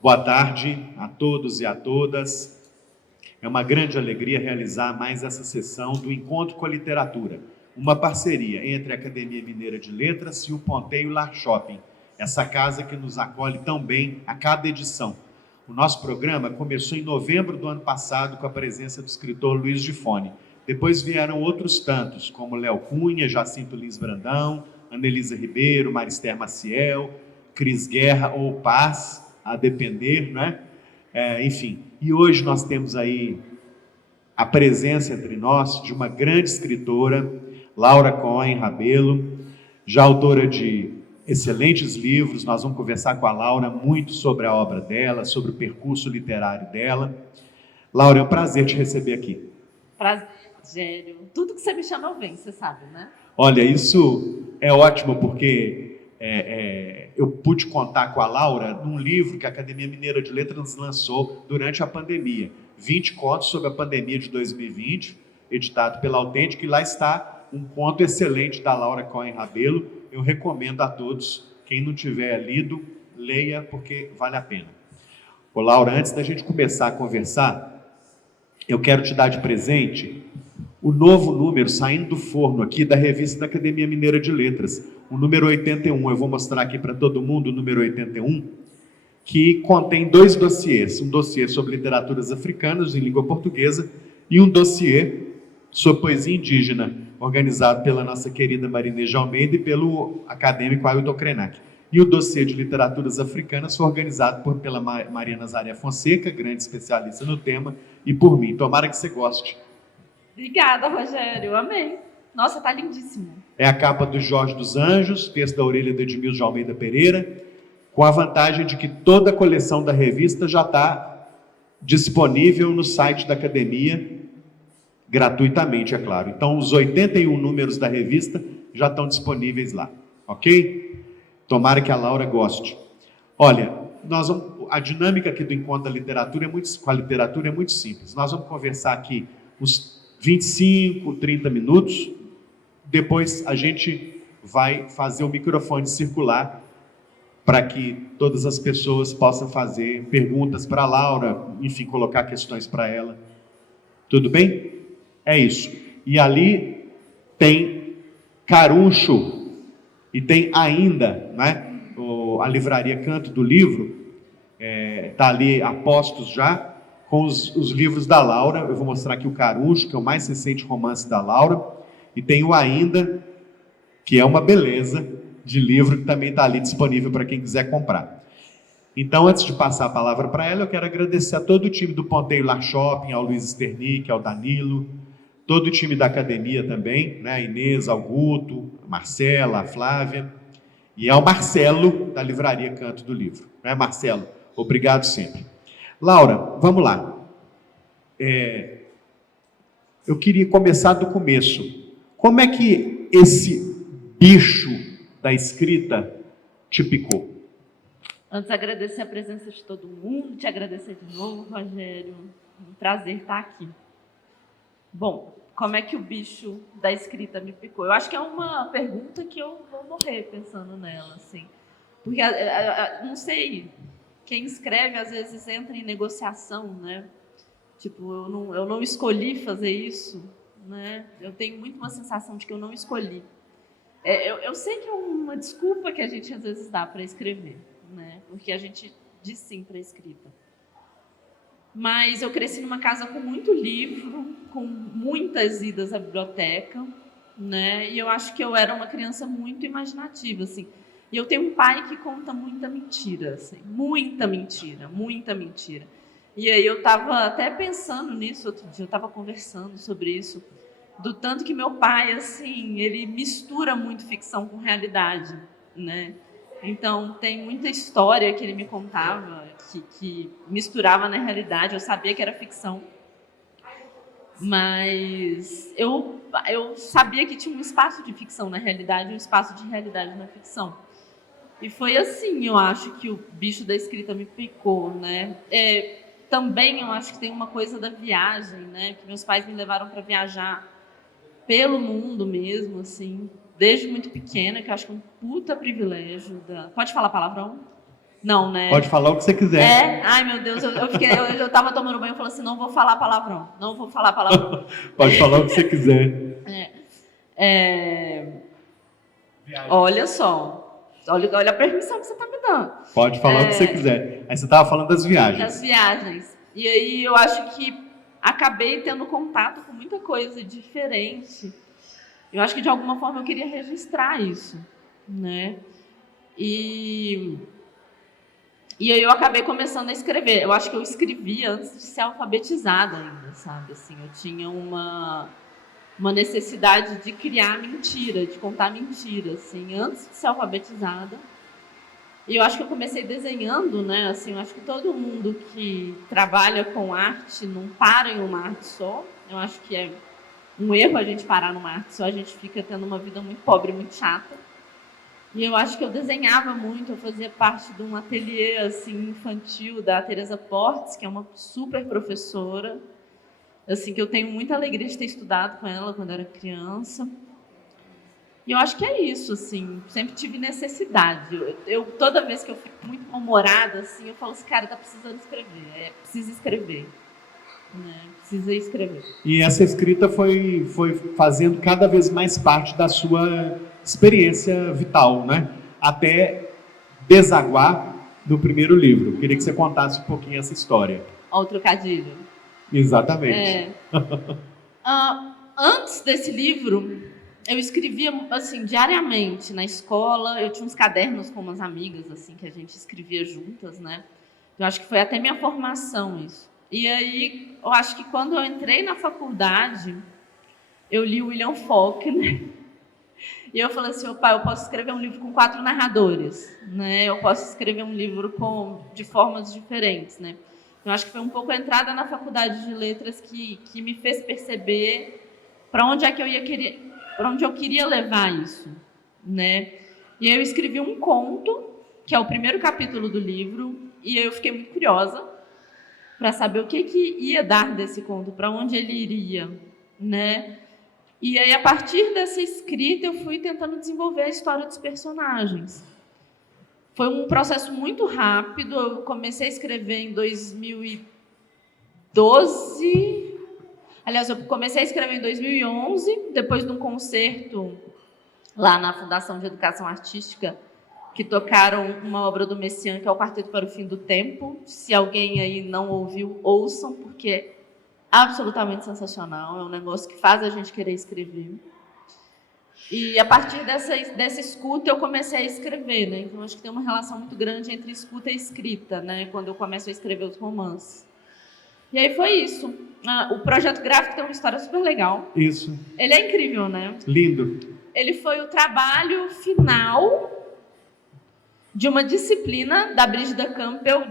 Boa tarde a todos e a todas. É uma grande alegria realizar mais essa sessão do Encontro com a Literatura, uma parceria entre a Academia Mineira de Letras e o Ponteio Lar Shopping, essa casa que nos acolhe tão bem a cada edição. O nosso programa começou em novembro do ano passado com a presença do escritor Luiz Gifone. Depois vieram outros tantos, como Léo Cunha, Jacinto Lins Brandão, Anelisa Ribeiro, Marister Maciel, Cris Guerra ou Paz, a depender, né? Enfim, e hoje nós temos aí a presença entre nós de uma grande escritora, Laura Cohen Rabelo, já autora de excelentes livros. Nós vamos conversar com a Laura muito sobre a obra dela, sobre o percurso literário dela. Laura, é um prazer te receber aqui. Prazer, Rogério. Tudo que você me chama eu venho, você sabe, né? Olha, isso é ótimo porque eu pude contar com a Laura num livro que a Academia Mineira de Letras lançou durante a pandemia. 20 contos sobre a pandemia de 2020, editado pela Autêntica, e lá está um conto excelente da Laura Cohen Rabelo. Eu recomendo a todos, quem não tiver lido, leia, porque vale a pena. Ô, Laura, antes da gente começar a conversar, eu quero te dar de presente o novo número saindo do forno aqui da revista da Academia Mineira de Letras, o número 81. Eu vou mostrar aqui para todo mundo o número 81, que contém 2 dossiês. Um dossiê sobre literaturas africanas em língua portuguesa e um dossiê sobre poesia indígena, organizado pela nossa querida Marinês de Almeida e pelo acadêmico Ailton Krenak. E o dossiê de literaturas africanas foi organizado pela Maria Nazaré Fonseca, grande especialista no tema, e por mim. Tomara que você goste. Obrigada, Rogério. Eu amei. Nossa, tá lindíssimo. É a capa do Jorge dos Anjos, texto da orelha do Edmilson de Almeida Pereira, com a vantagem de que toda a coleção da revista já está disponível no site da Academia, gratuitamente, é claro. Então, os 81 números da revista já estão disponíveis lá, ok? Tomara que a Laura goste. Olha, a dinâmica aqui do Encontro da Literatura com a literatura é muito simples. Nós vamos conversar aqui uns 25, 30 minutos, depois a gente vai fazer o microfone circular para que todas as pessoas possam fazer perguntas para a Laura, enfim, colocar questões para ela. Tudo bem? É isso. E ali tem Caruncho e tem ainda, né, a livraria Canto do Livro, está ali a postos já, com os livros da Laura. Eu vou mostrar aqui o Caruncho, que é o mais recente romance da Laura, e tem o Ainda, que é uma beleza de livro, que também está ali disponível para quem quiser comprar. Então, antes de passar a palavra para ela, eu quero agradecer a todo o time do Ponteio Lar Shopping, ao Luiz Sternick, ao Danilo, todo o time da academia também, né? A Inês, ao Guto, a Marcela, a Flávia, e ao Marcelo, da livraria Canto do Livro. Né, Marcelo? Obrigado sempre. Laura, vamos lá. Eu queria começar do começo. Como é que esse bicho da escrita te picou? Antes, agradecer a presença de todo mundo, te agradecer de novo, Rogério. Um prazer estar aqui. Bom, como é que o bicho da escrita me picou? Eu acho que é uma pergunta que eu vou morrer pensando nela, assim. Porque, não sei, quem escreve às vezes entra em negociação, né? Tipo, eu não escolhi fazer isso, né? Eu tenho muito uma sensação de que eu não escolhi. Eu sei que é uma desculpa que a gente às vezes dá para escrever, né? Porque a gente diz sim para a escrita. Mas eu cresci numa casa com muito livro, com muitas idas à biblioteca, né? E eu acho que eu era uma criança muito imaginativa, assim. E eu tenho um pai que conta muita mentira, assim, muita mentira, muita mentira. E aí eu estava até pensando nisso outro dia, eu estava conversando sobre isso, do tanto que meu pai, assim, ele mistura muito ficção com realidade, né? Então, tem muita história que ele me contava, que misturava na realidade, eu sabia que era ficção, mas eu sabia que tinha um espaço de ficção na realidade e um espaço de realidade na ficção. E foi assim, eu acho, que o bicho da escrita me picou, né? Também eu acho que tem uma coisa da viagem, né? Que meus pais me levaram para viajar pelo mundo mesmo, assim. desde muito pequena, que eu acho que é um puta privilégio. Pode falar palavrão? Não, né? Pode falar o que você quiser. Ai, meu Deus, eu tava tomando banho e falei assim, não vou falar palavrão, não vou falar palavrão. Pode falar o que você quiser. Olha só, olha a permissão que você tá me dando. Pode falar o que você quiser. Aí você estava falando das viagens. Das viagens. E aí eu acho que acabei tendo contato com muita coisa diferente. Eu acho que de alguma forma eu queria registrar isso, né? E aí eu acabei começando a escrever. Eu acho que eu escrevi antes de ser alfabetizada ainda, sabe? Assim, eu tinha uma necessidade de criar mentira, de contar mentira, assim, antes de ser alfabetizada. E eu acho que eu comecei desenhando, né? Assim, eu acho que todo mundo que trabalha com arte não para em uma arte só. Eu acho que é um erro a gente parar numa arte só, a gente fica tendo uma vida muito pobre, muito chata. E eu acho que eu desenhava muito, eu fazia parte de um ateliê assim, infantil da Teresa Portes, que é uma super professora, assim, que eu tenho muita alegria de ter estudado com ela quando eu era criança. E eu acho que é isso, assim, sempre tive necessidade. Eu toda vez que eu fico muito mal-humorada, assim, eu falo assim, cara, tá precisando escrever, precisa escrever. Né? Precisa escrever. E essa escrita foi fazendo cada vez mais parte da sua experiência vital, né? Até desaguar no primeiro livro. Queria que você contasse um pouquinho essa história. Olha o trocadilho. Exatamente. Antes desse livro, eu escrevia assim diariamente na escola. Eu tinha uns cadernos com umas amigas assim que a gente escrevia juntas, né? Eu acho que foi até minha formação isso. E aí, eu acho que quando eu entrei na faculdade, eu li o William Faulkner. E eu falei assim, pai, eu posso escrever um livro com 4 narradores, né? Eu posso escrever um livro de formas diferentes, né? Eu acho que foi um pouco a entrada na faculdade de letras que me fez perceber para onde eu queria levar isso, né? E aí eu escrevi um conto, que é o primeiro capítulo do livro, e eu fiquei muito curiosa para saber o que ia dar desse conto, para onde ele iria, né? E aí, a partir dessa escrita, eu fui tentando desenvolver a história dos personagens. Foi um processo muito rápido, eu comecei a escrever em 2012. Aliás, eu comecei a escrever em 2011, depois de um concerto lá na Fundação de Educação Artística, que tocaram uma obra do Messiaen, que é o Quarteto para o Fim do Tempo. Se alguém aí não ouviu, ouçam, porque é absolutamente sensacional. É um negócio que faz a gente querer escrever. E a partir dessa escuta, eu comecei a escrever, né? Então, acho que tem uma relação muito grande entre escuta e escrita, né? Quando eu começo a escrever os romances. E aí foi isso. O projeto gráfico tem uma história super legal. Isso. Ele é incrível, né? Lindo. Ele foi o trabalho final de uma disciplina da Brígida Campbell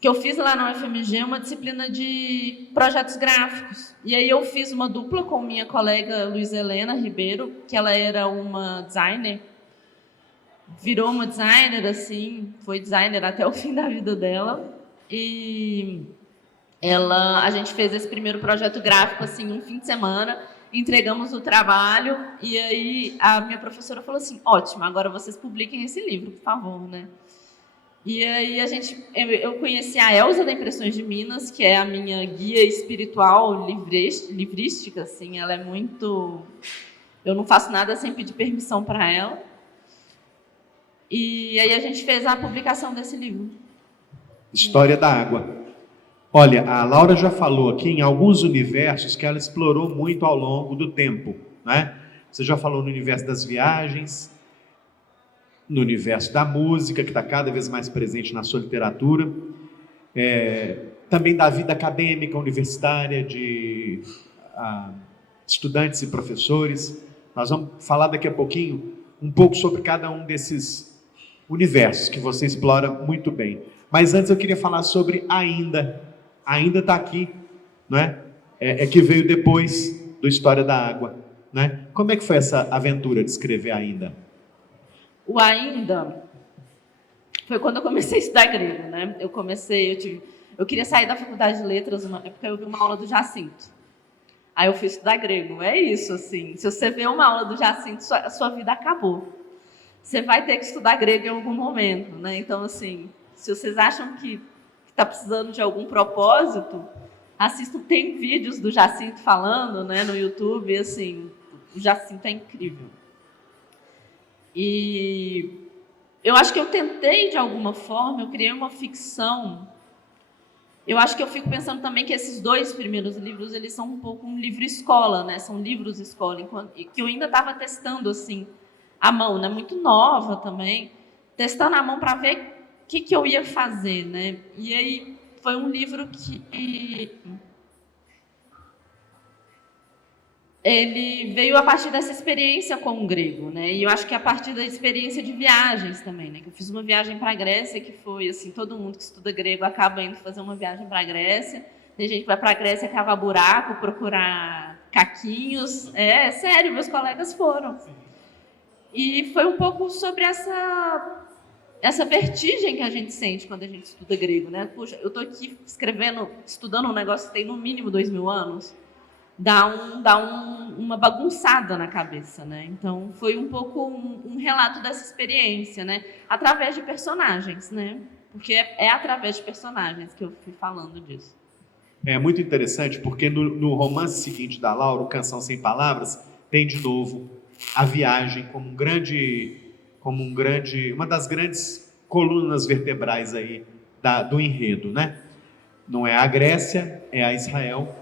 que eu fiz lá na UFMG, uma disciplina de projetos gráficos. E aí eu fiz uma dupla com minha colega Luiza Helena Ribeiro, que ela era uma designer, virou uma designer, assim, foi designer até o fim da vida dela. E a gente fez esse primeiro projeto gráfico, assim, um fim de semana, entregamos o trabalho, e aí a minha professora falou assim, ótimo, agora vocês publiquem esse livro, por favor, né? E aí eu conheci a Elza da Impressões de Minas, que é a minha guia espiritual livrística, assim, ela é muito... Eu não faço nada sem pedir permissão para ela. E aí a gente fez a publicação desse livro. História da Água. Olha, a Laura já falou aqui em alguns universos que ela explorou muito ao longo do tempo, né? Você já falou no universo das viagens, no universo da música, que está cada vez mais presente na sua literatura, também da vida acadêmica, universitária, de estudantes e professores. Nós vamos falar daqui a pouquinho um pouco sobre cada um desses universos que você explora muito bem. Mas antes eu queria falar sobre Ainda. Ainda está aqui, né? Que veio depois do História da Água, né? Como é que foi essa aventura de escrever Ainda? O Ainda foi quando eu comecei a estudar grego, né? Eu queria sair da faculdade de letras uma época, eu vi uma aula do Jacinto. Aí eu fui estudar grego. É isso, assim. Se você vê uma aula do Jacinto, a sua vida acabou. Você vai ter que estudar grego em algum momento, né? Então, assim, se vocês acham que está precisando de algum propósito, assistam, tem vídeos do Jacinto falando, né, no YouTube, e, assim, o Jacinto é incrível. E eu acho que eu tentei, de alguma forma, eu criei uma ficção. Eu acho que eu fico pensando também que esses 2 primeiros livros, eles são um pouco um livro escola, né? São livros escola, que eu ainda estava testando, assim, à mão, né? Muito nova também, testando à mão para ver o que eu ia fazer, né? E aí foi um livro que ele veio a partir dessa experiência com o grego, né? E eu acho que a partir da experiência de viagens também, né? Que eu fiz uma viagem para a Grécia, que foi assim, todo mundo que estuda grego acaba indo fazer uma viagem para a Grécia. Tem gente que vai para a Grécia cavar buraco, procurar caquinhos. É sério, meus colegas foram. E foi um pouco sobre essa vertigem que a gente sente quando a gente estuda grego, né? Puxa, eu estou aqui estudando um negócio que tem no mínimo 2000 anos. Dá uma bagunçada na cabeça, né? Então, foi um pouco um relato dessa experiência, né? Através de personagens, né? Porque é através de personagens que eu fui falando disso. É muito interessante, porque no romance seguinte da Laura, Canção Sem Palavras, tem de novo a viagem como uma das grandes colunas vertebrais aí do enredo, né? Não é a Grécia, é a Israel.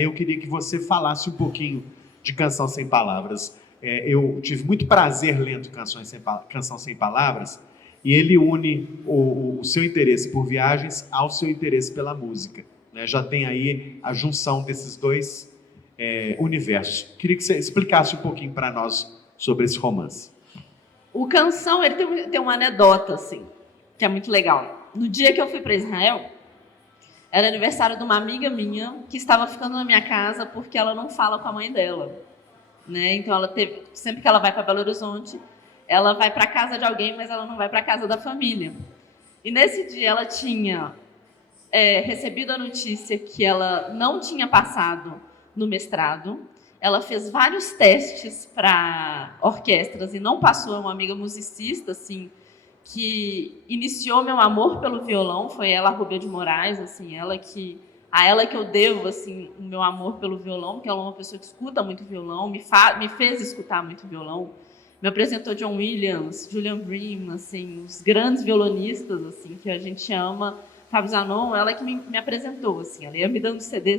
Eu queria que você falasse um pouquinho de Canção Sem Palavras. Eu tive muito prazer lendo Canção Sem Palavras, e ele une o seu interesse por viagens ao seu interesse pela música. Já tem aí a junção desses 2 universos. Queria que você explicasse um pouquinho para nós sobre esse romance. O Canção, ele tem uma anedota, assim, que é muito legal. No dia que eu fui para Israel, era aniversário de uma amiga minha que estava ficando na minha casa porque ela não fala com a mãe dela, né? Então sempre que ela vai para Belo Horizonte, ela vai para casa de alguém, mas ela não vai para casa da família. E nesse dia ela tinha recebido a notícia que ela não tinha passado no mestrado. Ela fez vários testes para orquestras e não passou. É uma amiga musicista, assim, que iniciou meu amor pelo violão. Foi ela, a Rubia de Moraes, assim, a ela que eu devo, assim, o meu amor pelo violão, porque ela é uma pessoa que escuta muito violão, me fez escutar muito violão. Me apresentou John Williams, Julian Bream, assim, os grandes violonistas, assim, que a gente ama. Fábio Zanon, ela que me apresentou, assim, ela ia me dando CD.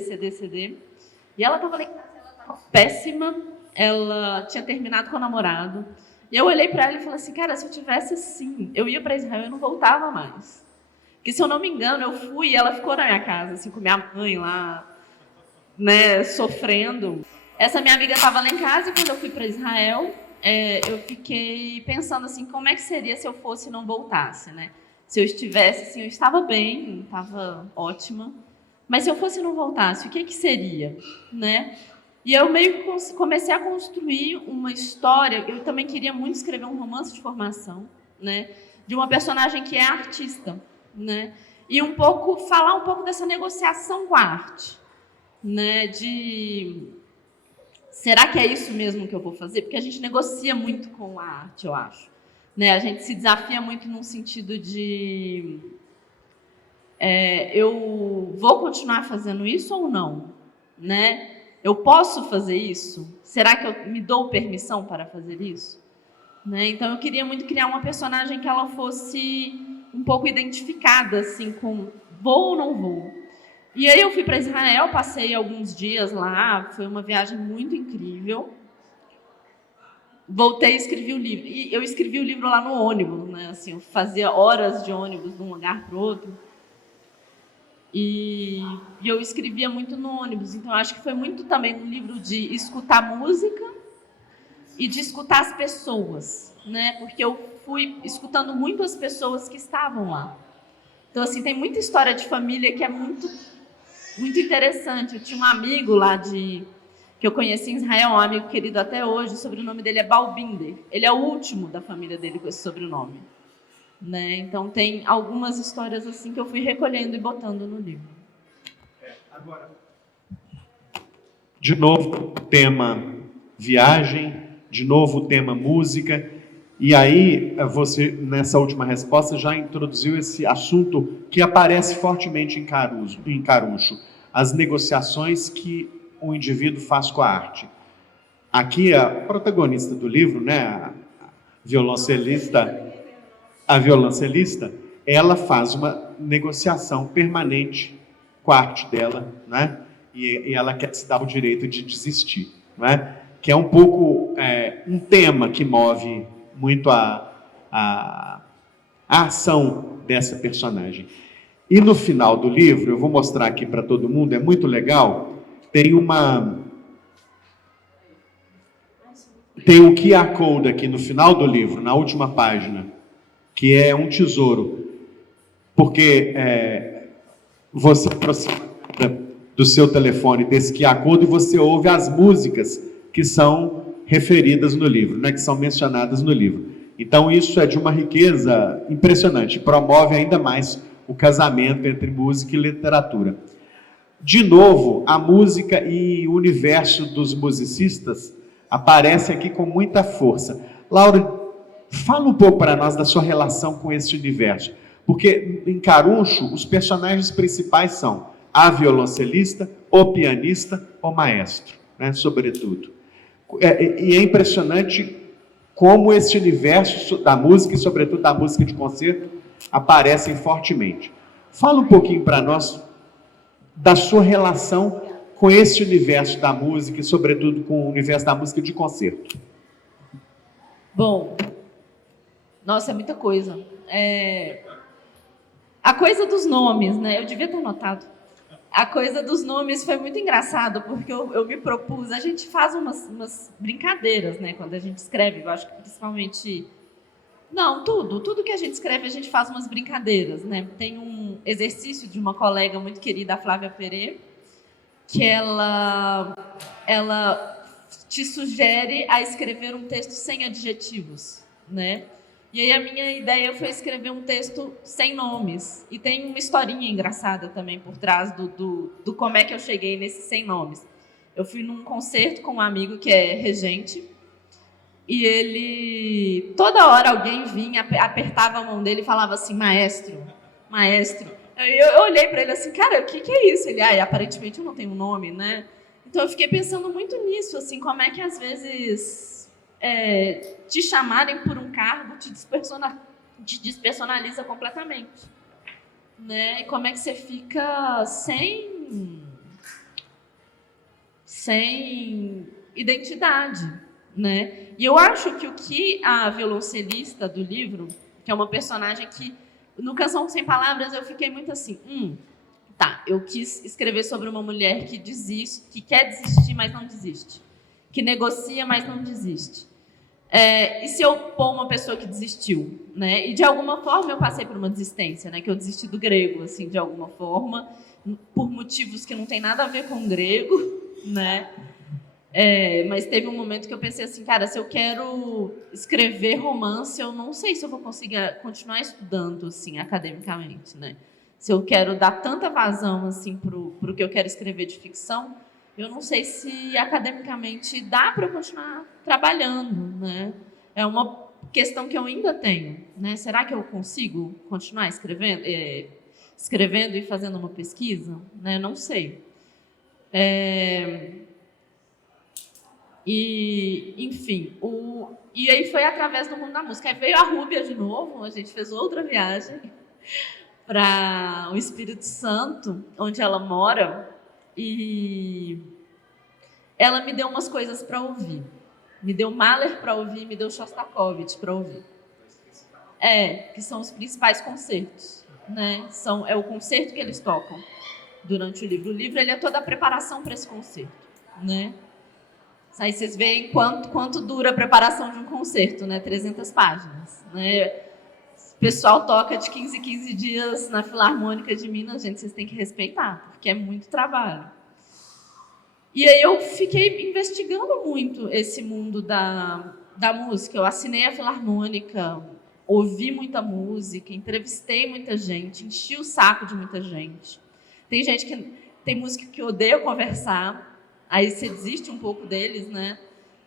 E ela estava lá em casa, ela estava péssima, ela tinha terminado com o namorado. E eu olhei para ela e falei assim, cara, se eu tivesse assim, eu ia para Israel e não voltava mais. Porque, se eu não me engano, eu fui e ela ficou na minha casa, assim, com minha mãe lá, né, sofrendo. Essa minha amiga estava lá em casa e quando eu fui para Israel, eu fiquei pensando assim, como é que seria se eu fosse e não voltasse, né? Se eu estivesse, assim, eu estava bem, estava ótima, mas se eu fosse e não voltasse, o que seria, né? E eu meio que comecei a construir uma história. Eu também queria muito escrever um romance de formação, né? De uma personagem que é artista, né? E falar um pouco dessa negociação com a arte, né? Será que é isso mesmo que eu vou fazer? Porque a gente negocia muito com a arte, eu acho. Né? A gente se desafia muito num sentido de eu vou continuar fazendo isso ou não? Né? Eu posso fazer isso? Será que eu me dou permissão para fazer isso? Né? Então eu queria muito criar uma personagem que ela fosse um pouco identificada assim, com vou ou não vou. E aí eu fui para Israel, passei alguns dias lá, foi uma viagem muito incrível. Voltei e escrevi o livro. E eu escrevi o livro lá no ônibus, né? Assim, eu fazia horas de ônibus de um lugar para o outro. E eu escrevia muito no ônibus. Então, acho que foi muito também um livro de escutar música e de escutar as pessoas, né? Porque eu fui escutando muito as pessoas que estavam lá. Então, assim, tem muita história de família que é muito, muito interessante. Eu tinha um amigo lá que eu conheci em Israel, um amigo querido até hoje, o sobrenome dele é Balbinder. Ele é o último da família dele com esse sobrenome. Né? Então, tem algumas histórias assim que eu fui recolhendo e botando no livro. Agora, De novo, o tema viagem, de novo o tema música, e aí você, nessa última resposta, já introduziu esse assunto que aparece fortemente em Caruncho, as negociações que o indivíduo faz com a arte. Aqui a protagonista do livro, né, a violoncelista, ela faz uma negociação permanente com a arte dela, né? E ela quer se dar o direito de desistir, né? Que é um pouco um tema que move muito a ação dessa personagem. E no final do livro, eu vou mostrar aqui para todo mundo, é muito legal, tem um QR Code aqui no final do livro, na última página, que é um tesouro, porque você aproxima do seu telefone desse QR Code e você ouve as músicas que são referidas no livro, né, que são mencionadas no livro. Então isso é de uma riqueza impressionante, promove ainda mais o casamento entre música e literatura. De novo, a música e o universo dos musicistas aparece aqui com muita força. Laura, fala um pouco para nós da sua relação com esse universo, porque em Caruncho os personagens principais são a violoncelista, o pianista, o maestro, né, sobretudo. E é impressionante como esse universo da música, e sobretudo da música de concerto, aparecem fortemente. Fala um pouquinho para nós da sua relação com esse universo da música, e sobretudo com o universo da música de concerto. Bom, nossa, é muita coisa. A coisa dos nomes, né? Eu devia ter anotado. A coisa dos nomes foi muito engraçado, porque eu me propus, a gente faz umas brincadeiras, né, quando a gente escreve, eu acho que principalmente... Não, tudo que a gente escreve, a gente faz umas brincadeiras, né? Tem um exercício de uma colega muito querida, a Flávia Pereira, que ela te sugere a escrever um texto sem adjetivos, né? E aí a minha ideia foi escrever um texto sem nomes. E tem uma historinha engraçada também por trás do como é que eu cheguei nesses sem nomes. Eu fui num concerto com um amigo que é regente, e ele... Toda hora alguém vinha, apertava a mão dele e falava assim, maestro, maestro. Eu olhei para ele assim, cara, o que é isso? Ele, aparentemente eu não tenho um nome, né? Então eu fiquei pensando muito nisso, assim, como é que às vezes... te chamarem por um cargo te despersonaliza completamente, né? E como é que você fica sem identidade, né? E eu acho que o que a violoncelista do livro, que é uma personagem que no Canção Sem Palavras eu fiquei muito assim, eu quis escrever sobre uma mulher que desiste, que quer desistir, mas não desiste, que negocia, mas não desiste. E se eu pôr uma pessoa que desistiu, né? E de alguma forma eu passei por uma desistência, né? Que eu desisti do grego, assim, de alguma forma, por motivos que não tem nada a ver com o grego, né? Mas teve um momento que eu pensei assim, cara, se eu quero escrever romance, eu não sei se eu vou conseguir continuar estudando, assim, academicamente, né? Se eu quero dar tanta vazão, assim, pro que eu quero escrever de ficção, eu não sei se academicamente dá para continuar trabalhando, né? É uma questão que eu ainda tenho, né? Será que eu consigo continuar escrevendo e fazendo uma pesquisa? Né? Não sei. Enfim, e aí foi através do mundo da música. Aí veio a Rúbia de novo, a gente fez outra viagem para o Espírito Santo, onde ela mora, e ela me deu umas coisas para ouvir. Me deu Mahler para ouvir, me deu Shostakovich para ouvir. Que são os principais concertos, né? É o concerto que eles tocam durante o livro. O livro ele é toda a preparação para esse concerto, né? Aí vocês veem quanto dura a preparação de um concerto, né? 300 páginas, né? O pessoal toca de 15 em 15 dias na Filarmônica de Minas, gente, vocês têm que respeitar, porque é muito trabalho. E aí eu fiquei investigando muito esse mundo da música. Eu assinei a Filarmônica, ouvi muita música, entrevistei muita gente, enchi o saco de muita gente. Tem músico que odeia conversar, aí você desiste um pouco deles, né?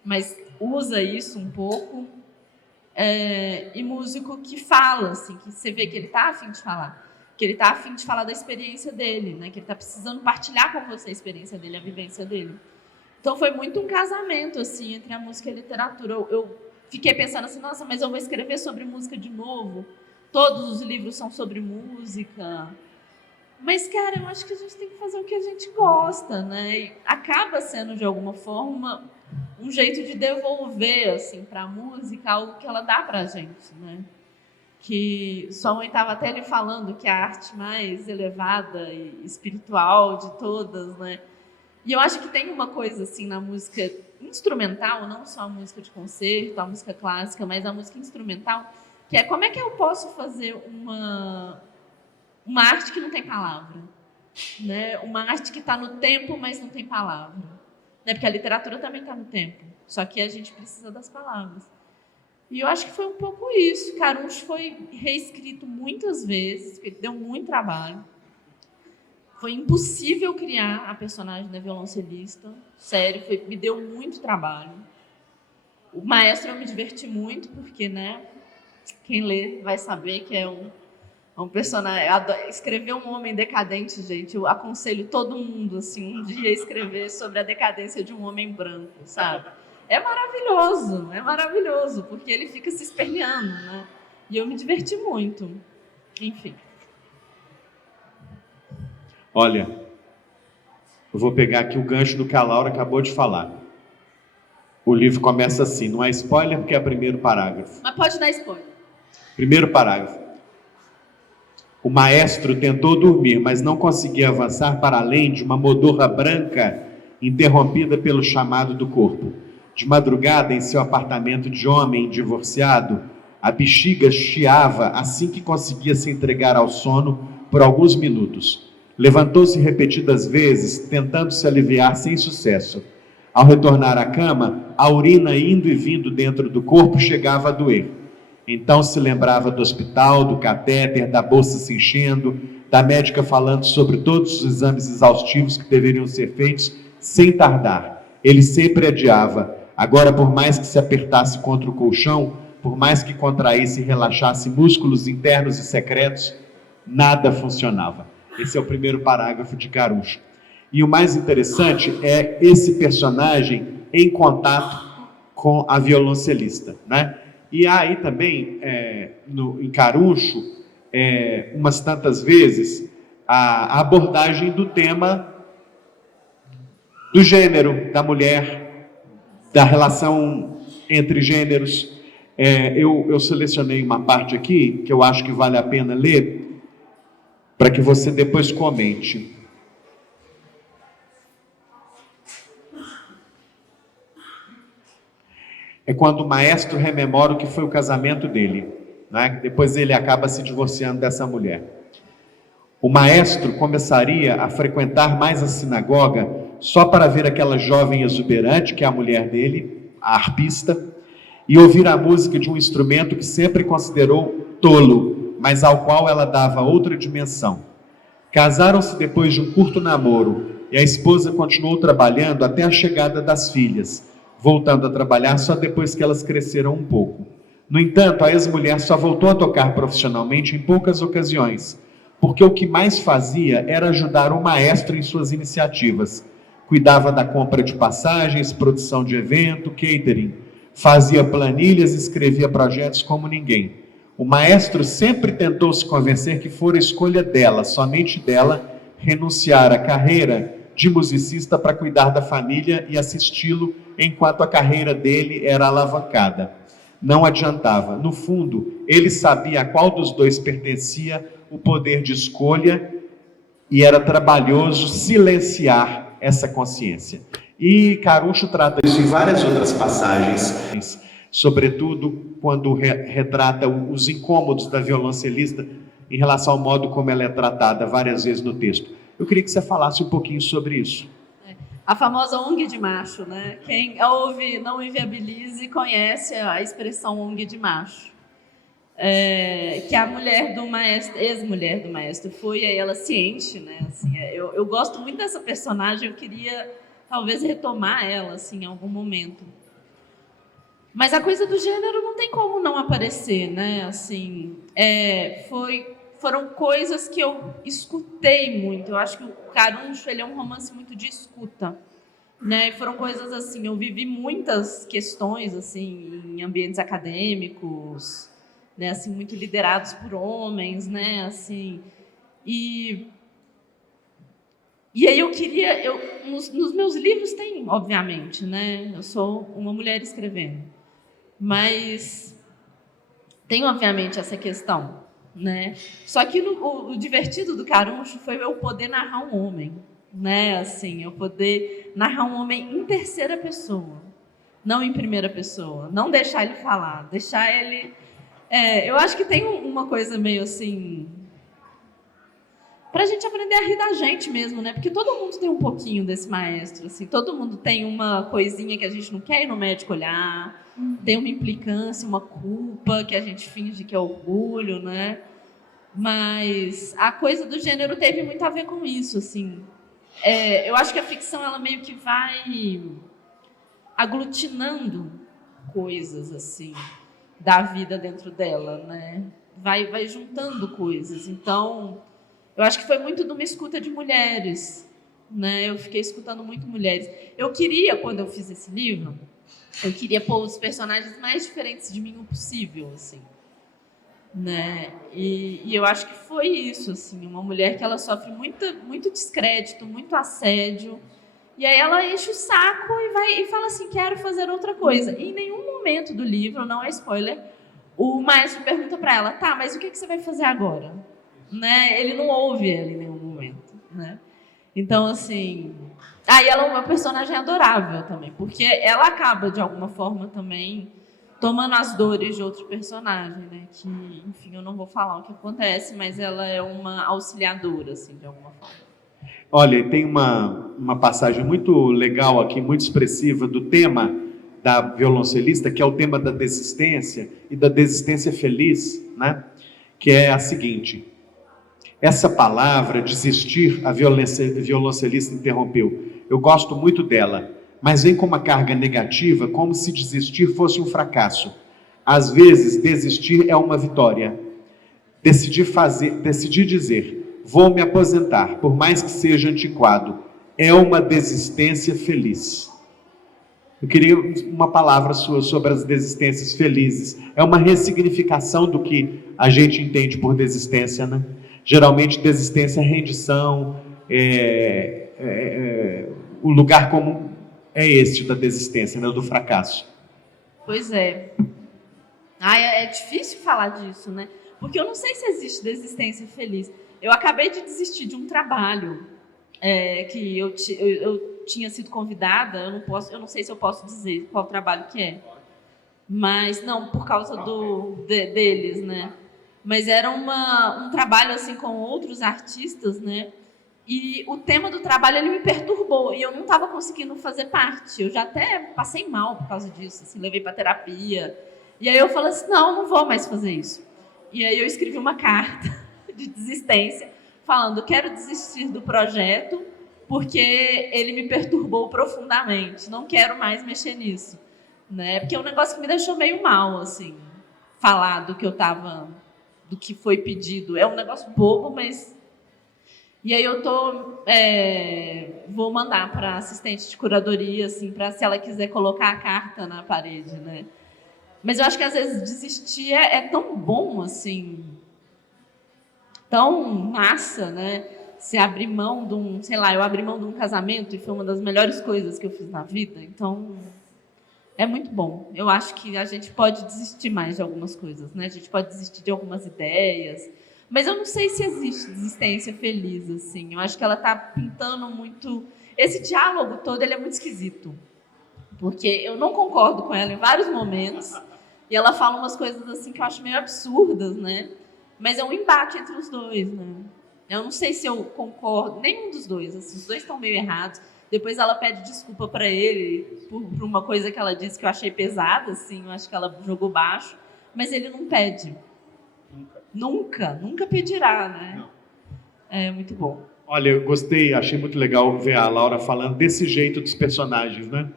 Mas usa isso um pouco. E músico que fala, assim, que você vê que ele está a fim de falar. Que ele está a fim de falar da experiência dele, né? Que ele está precisando partilhar com você a experiência dele, a vivência dele. Então foi muito um casamento, assim, entre a música e a literatura. Eu fiquei pensando assim, nossa, mas eu vou escrever sobre música de novo? Todos os livros são sobre música. Mas, cara, eu acho que a gente tem que fazer o que a gente gosta, né? E acaba sendo, de alguma forma, um jeito de devolver, assim, para a música algo que ela dá para a gente, né? Que sua mãe estava até lhe falando que é a arte mais elevada e espiritual de todas, né? E eu acho que tem uma coisa, assim, na música instrumental, não só a música de concerto, a música clássica, mas a música instrumental, que é como é que eu posso fazer uma arte que não tem palavra, né? Uma arte que está no tempo, mas não tem palavra, né? Porque a literatura também está no tempo, só que a gente precisa das palavras. E eu acho que foi um pouco isso. Caruncho foi reescrito muitas vezes, porque deu muito trabalho. Foi impossível criar a personagem da violoncelista, sério, me deu muito trabalho. O Maestro eu me diverti muito, porque, né, quem lê vai saber que é um personagem. Escrever um homem decadente, gente, eu aconselho todo mundo, assim, um dia escrever sobre a decadência de um homem branco, sabe? É maravilhoso, porque ele fica se esperneando, né? E eu me diverti muito. Enfim. Olha, eu vou pegar aqui o gancho do que a Laura acabou de falar. O livro começa assim, não é spoiler porque é o primeiro parágrafo. Mas pode dar spoiler. Primeiro parágrafo. O maestro tentou dormir, mas não conseguia avançar para além de uma modorra branca interrompida pelo chamado do corpo. De madrugada, em seu apartamento de homem divorciado, a bexiga chiava assim que conseguia se entregar ao sono por alguns minutos. Levantou-se repetidas vezes, tentando se aliviar sem sucesso. Ao retornar à cama, a urina indo e vindo dentro do corpo chegava a doer. Então se lembrava do hospital, do catéter, da bolsa se enchendo, da médica falando sobre todos os exames exaustivos que deveriam ser feitos sem tardar. Ele sempre adiava. Agora, por mais que se apertasse contra o colchão, por mais que contraísse e relaxasse músculos internos e secretos, nada funcionava. Esse é o primeiro parágrafo de Caruncho. E o mais interessante é esse personagem em contato com a violoncelista, né? E aí também, em Caruncho, umas tantas vezes, a abordagem do tema do gênero, da mulher, da relação entre gêneros. Eu selecionei uma parte aqui que eu acho que vale a pena ler, para que você depois comente. É quando o maestro rememora o que foi o casamento dele, né? Depois ele acaba se divorciando dessa mulher. O maestro começaria a frequentar mais a sinagoga só para ver aquela jovem exuberante, que é a mulher dele, a harpista, e ouvir a música de um instrumento que sempre considerou tolo, mas ao qual ela dava outra dimensão. Casaram-se depois de um curto namoro, e a esposa continuou trabalhando até a chegada das filhas, voltando a trabalhar só depois que elas cresceram um pouco. No entanto, a ex-mulher só voltou a tocar profissionalmente em poucas ocasiões, porque o que mais fazia era ajudar o maestro em suas iniciativas. Cuidava da compra de passagens, produção de evento, catering, fazia planilhas e escrevia projetos como ninguém. O maestro sempre tentou se convencer que fora escolha dela, somente dela, renunciar à carreira de musicista para cuidar da família e assisti-lo enquanto a carreira dele era alavancada. Não adiantava. No fundo, ele sabia a qual dos dois pertencia o poder de escolha e era trabalhoso silenciar essa consciência. E Caruncho trata isso em várias outras passagens, sobretudo quando retrata os incômodos da violoncelista em relação ao modo como ela é tratada várias vezes no texto. Eu queria que você falasse um pouquinho sobre isso. A famosa ONG de macho, né? Quem ouve Não Inviabilize conhece a expressão ONG de macho. Que a mulher do maestro, ex-mulher do maestro, foi ela ciente, né? Assim, eu gosto muito dessa personagem, eu queria talvez retomar ela, assim, em algum momento. Mas a coisa do gênero não tem como não aparecer, né? Assim, foram coisas que eu escutei muito. Eu acho que o Caruncho, ele é um romance muito de escuta, né? E foram coisas assim, eu vivi muitas questões assim em ambientes acadêmicos, né? Assim, muito liderados por homens, né? Assim, e aí nos meus livros tem, obviamente, né? Eu sou uma mulher escrevendo, mas tem, obviamente, essa questão, né? Só que o divertido do Caruncho foi eu poder narrar um homem, né? Assim, eu poder narrar um homem em terceira pessoa, não em primeira pessoa, não deixar ele falar, deixar ele... eu acho que tem uma coisa meio assim... Pra gente aprender a rir da gente mesmo, né? Porque todo mundo tem um pouquinho desse maestro, assim. Todo mundo tem uma coisinha que a gente não quer ir no médico olhar, tem uma implicância, uma culpa que a gente finge que é orgulho, né? Mas a coisa do gênero teve muito a ver com isso, assim. Eu acho que a ficção, ela meio que vai aglutinando coisas, assim, da vida dentro dela, né? Vai juntando coisas. Então... eu acho que foi muito de uma escuta de mulheres, né? Eu fiquei escutando muito mulheres. Eu queria, quando eu fiz esse livro, eu queria pôr os personagens mais diferentes de mim o possível, assim, né? E eu acho que foi isso, assim, uma mulher que ela sofre muito descrédito, muito assédio, e aí ela enche o saco e fala assim, quero fazer outra coisa. E em nenhum momento do livro, não é spoiler, o maestro pergunta para ela, tá, mas o que você vai fazer agora? Né? Ele não ouve ela em nenhum momento, né? Então, assim... aí ela é uma personagem adorável também, porque ela acaba, de alguma forma, também tomando as dores de outro personagem, né? Que, enfim, eu não vou falar o que acontece, mas ela é uma auxiliadora, assim, de alguma forma. Olha, tem uma passagem muito legal aqui, muito expressiva do tema da violoncelista, que é o tema da desistência e da desistência feliz, né? Que é a seguinte: essa palavra, desistir, a violoncelista interrompeu. Eu gosto muito dela, mas vem com uma carga negativa, como se desistir fosse um fracasso. Às vezes, desistir é uma vitória. Decidir dizer, vou me aposentar, por mais que seja antiquado, é uma desistência feliz. Eu queria uma palavra sua sobre as desistências felizes. É uma ressignificação do que a gente entende por desistência, né? Geralmente, desistência é rendição, o lugar comum é este da desistência, né? Do fracasso. Pois é. É difícil falar disso, né? Porque eu não sei se existe desistência feliz. Eu acabei de desistir de um trabalho que eu tinha sido convidada. Eu não sei se eu posso dizer qual trabalho que é. Mas não, por causa deles, né? Mas era um trabalho assim com outros artistas, né? E o tema do trabalho ele me perturbou e eu não estava conseguindo fazer parte. Eu já até passei mal por causa disso, assim, levei para terapia. E aí eu falei assim, não vou mais fazer isso. E aí eu escrevi uma carta de desistência falando, quero desistir do projeto porque ele me perturbou profundamente. Não quero mais mexer nisso, né? Porque é um negócio que me deixou meio mal, assim, falar do que foi pedido. É um negócio bobo, mas... e aí eu vou mandar para assistente de curadoria, assim, para se ela quiser colocar a carta na parede, né? Mas eu acho que às vezes desistir é tão bom, assim, tão massa, né? Se abrir mão de um, sei lá, eu abri mão de um casamento e foi uma das melhores coisas que eu fiz na vida. Então, é muito bom. Eu acho que a gente pode desistir mais de algumas coisas, né? A gente pode desistir de algumas ideias. Mas eu não sei se existe desistência feliz, assim. Eu acho que ela está pintando muito... esse diálogo todo, ele é muito esquisito. Porque eu não concordo com ela em vários momentos. E ela fala umas coisas assim que eu acho meio absurdas, né? Mas é um embate entre os dois, né? Eu não sei se eu concordo, nenhum dos dois. Assim, os dois estão meio errados. Depois ela pede desculpa para ele por uma coisa que ela disse que eu achei pesada, assim. Eu acho que ela jogou baixo. Mas ele não pede. Nunca pedirá, né? Não. É muito bom. Olha, eu gostei, achei muito legal ver a Laura falando desse jeito dos personagens, né?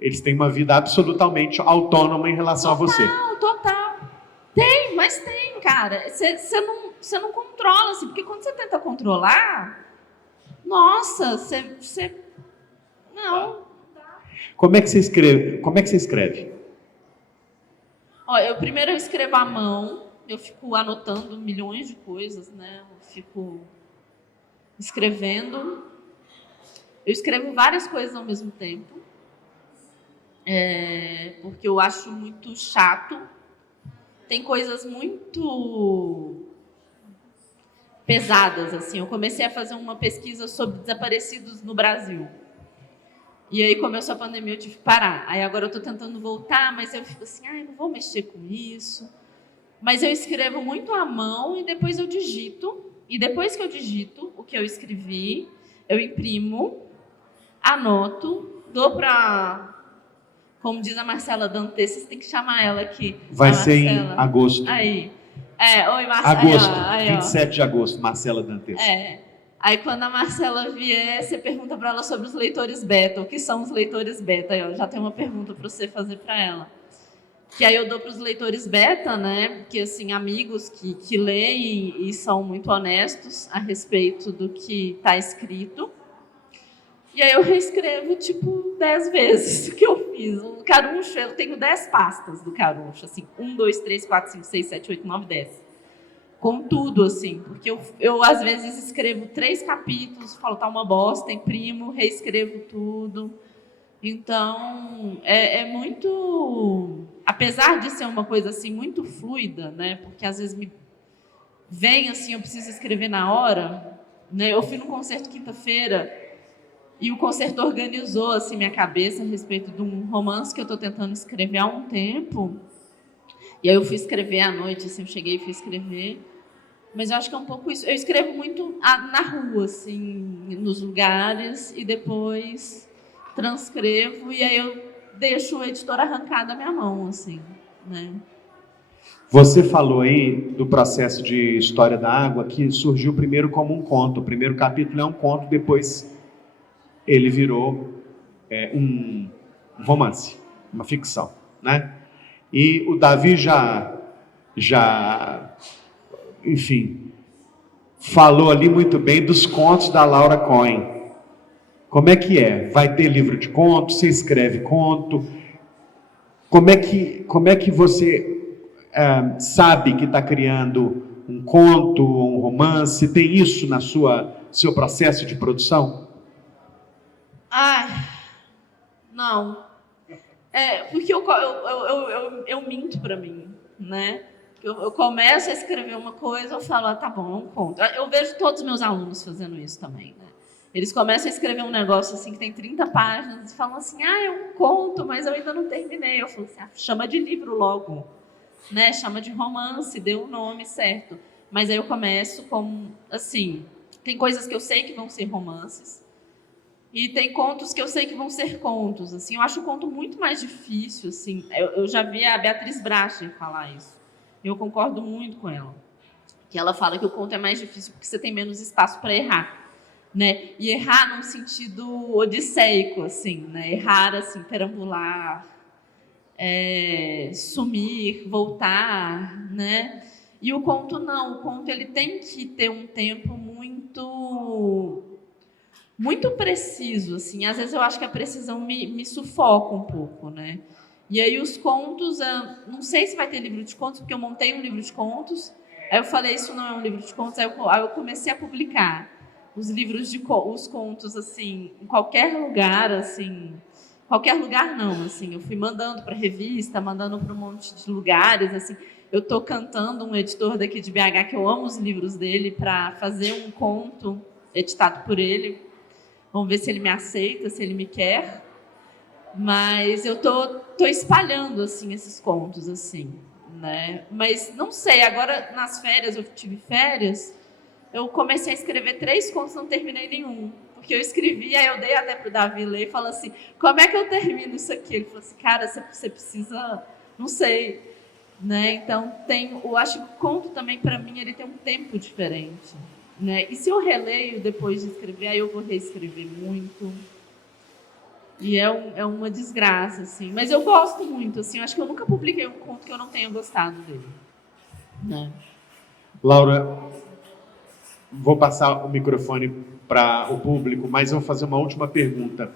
Eles têm uma vida absolutamente autônoma em relação a você. Total. Tem, mas tem, cara. Você não controla, assim, porque quando você tenta controlar, nossa, você... Não. Como é que você escreve? Ó, primeiro eu escrevo à mão, eu fico anotando milhões de coisas, né? Eu fico escrevendo. Eu escrevo várias coisas ao mesmo tempo. Porque eu acho muito chato. Tem coisas muito pesadas, assim. Eu comecei a fazer uma pesquisa sobre desaparecidos no Brasil. E aí começou a pandemia, eu tive que parar. Aí agora eu estou tentando voltar, mas eu fico assim, não vou mexer com isso. Mas eu escrevo muito à mão e depois eu digito. E depois que eu digito o que eu escrevi, eu imprimo, anoto, dou para... Como diz a Marcela Dantes, vocês têm que chamar ela aqui. Vai ser em agosto. Aí. Oi, Marcela. Agosto, 27 de agosto, Marcela Dantes. Aí quando a Marcela vier, você pergunta para ela sobre os leitores beta. O que são os leitores beta? Aí, já tem uma pergunta para você fazer para ela. Que aí eu dou para os leitores beta, né? Que, assim, amigos que leem e são muito honestos a respeito do que está escrito. E aí eu reescrevo, 10 vezes o que eu fiz. O Caruncho, eu tenho 10 pastas do Caruncho, assim, 1, 2, 3, 4, 5, 6, 7, 8, 9, 10. Com tudo, assim, porque eu às vezes escrevo 3 capítulos, falo, tá uma bosta, imprimo, reescrevo tudo. Então, é muito... Apesar de ser uma coisa, assim, muito fluida, né? Porque às vezes me vem, assim, eu preciso escrever na hora, né? Eu fui num concerto quinta-feira e o concerto organizou, assim, minha cabeça a respeito de um romance que eu estou tentando escrever há um tempo. E aí eu fui escrever à noite, assim, eu cheguei e fui escrever. Mas eu acho que é um pouco isso. Eu escrevo muito na rua, assim, nos lugares, e depois transcrevo, e aí eu deixo o editor arrancar da minha mão, assim, né? Você falou aí do processo de História da Água, que surgiu primeiro como um conto. O primeiro capítulo é um conto, depois ele virou um romance, uma ficção, né? E o Davi já, enfim, falou ali muito bem dos contos da Laura Cohen. Como é que é? Vai ter livro de contos? Você escreve conto? Como é que você sabe que está criando um conto ou um romance? Tem isso na seu processo de produção? Não. Porque eu minto para mim, né? Eu começo a escrever uma coisa, eu falo, tá bom, é um conto. Eu vejo todos os meus alunos fazendo isso também, né? Eles começam a escrever um negócio assim que tem 30 páginas e falam assim, é um conto, mas eu ainda não terminei. Eu falo assim, chama de livro logo, né? Chama de romance, dê o nome certo. Mas aí eu começo com, assim, tem coisas que eu sei que vão ser romances e tem contos que eu sei que vão ser contos. Assim, eu acho o conto muito mais difícil, assim. Eu já vi a Beatriz Bracher falar isso. Eu concordo muito com ela. Que ela fala que o conto é mais difícil porque você tem menos espaço para errar. Né? E errar num sentido odisseico, assim, né? Errar, assim, perambular, sumir, voltar, né? E o conto não, o conto ele tem que ter um tempo muito preciso, assim. Às vezes eu acho que a precisão me sufoca um pouco, né? E aí os contos, não sei se vai ter livro de contos, porque eu montei um livro de contos, aí eu falei, isso não é um livro de contos, aí eu comecei a publicar os livros os contos, assim, em qualquer lugar, assim, qualquer lugar não, assim, eu fui mandando para revista, mandando para um monte de lugares, assim, eu estou cantando um editor daqui de BH, que eu amo os livros dele, para fazer um conto editado por ele, vamos ver se ele me aceita, se ele me quer, mas eu tô espalhando, assim, esses contos, assim, né, mas não sei, agora nas férias, eu tive férias, eu comecei a escrever 3 contos, não terminei nenhum. Porque eu escrevi, aí eu dei até para o Davi ler e falei assim, como é que eu termino isso aqui? Ele falou assim, cara, você precisa, não sei. Né? Então, eu acho que o conto também, para mim, ele tem um tempo diferente. né? E se eu releio depois de escrever, aí eu vou reescrever muito. E é uma desgraça, assim. Mas eu gosto muito, assim. Eu acho que eu nunca publiquei um conto que eu não tenha gostado dele, né? Laura, vou passar o microfone para o público, mas vou fazer uma última pergunta.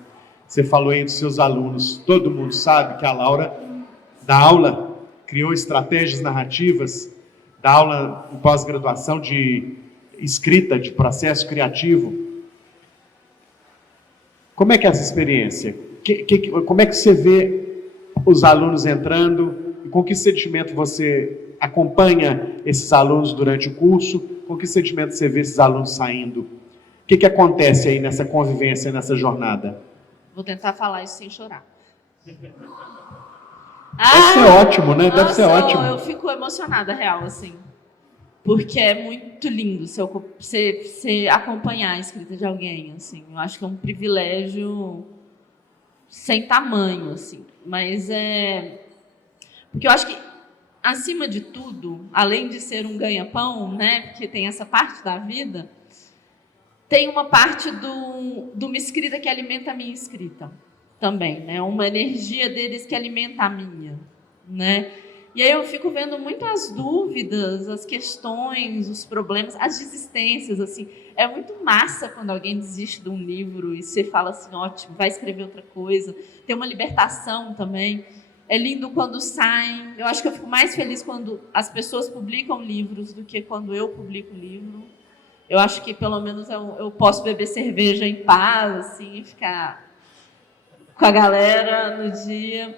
Você falou aí dos seus alunos. Todo mundo sabe que a Laura dá aula, criou estratégias narrativas, dá aula em pós-graduação de escrita, de processo criativo. Como é que é essa experiência? Como é que você vê os alunos entrando? E com que sentimento você acompanha esses alunos durante o curso? Com que sentimento você vê esses alunos saindo? O que acontece aí nessa convivência, nessa jornada? Vou tentar falar isso sem chorar. Deve ser ótimo, né? Deve ser ótimo. Eu fico emocionada, real, assim. Porque é muito lindo você acompanhar a escrita de alguém, assim. Eu acho que é um privilégio sem tamanho, assim. Mas porque eu acho que, acima de tudo, além de ser um ganha-pão, né? Porque tem essa parte da vida, tem uma parte de uma escrita que alimenta a minha escrita também, né? Uma energia deles que alimenta a minha, né? E aí eu fico vendo muito as dúvidas, as questões, os problemas, as desistências, assim. É muito massa quando alguém desiste de um livro e você fala assim, ótimo, vai escrever outra coisa. Tem uma libertação também. É lindo quando saem. Eu acho que eu fico mais feliz quando as pessoas publicam livros do que quando eu publico livro. Eu acho que pelo menos eu posso beber cerveja em paz, assim, e ficar com a galera no dia.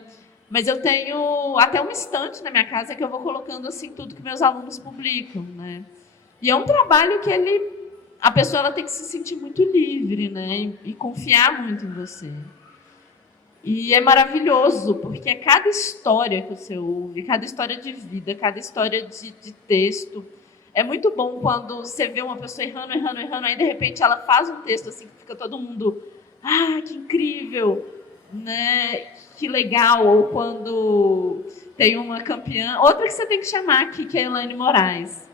Mas eu tenho até um estante na minha casa que eu vou colocando assim tudo que meus alunos publicam, né? E é um trabalho que a pessoa ela tem que se sentir muito livre, né? E confiar muito em você. E é maravilhoso, porque cada história que você ouve, cada história de vida, cada história de texto. É muito bom quando você vê uma pessoa errando, aí de repente ela faz um texto assim que fica todo mundo, que incrível, né? Que legal. Ou quando tem uma campeã, outra que você tem que chamar aqui, que é a Elaine Moraes,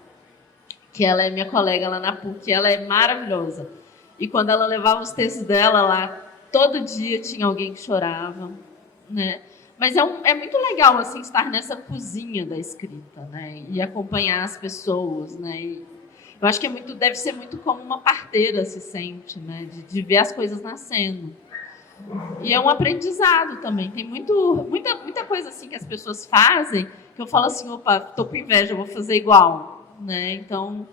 que ela é minha colega lá na PUC, ela é maravilhosa. E quando ela levava os textos dela lá, todo dia tinha alguém que chorava, né? Mas é muito legal assim estar nessa cozinha da escrita, né? E acompanhar as pessoas, né? E eu acho que deve ser muito como uma parteira se sente, né? De ver as coisas nascendo. E é um aprendizado também. Tem muita coisa assim que as pessoas fazem que eu falo assim, opa, tô com inveja, vou fazer igual, né? Então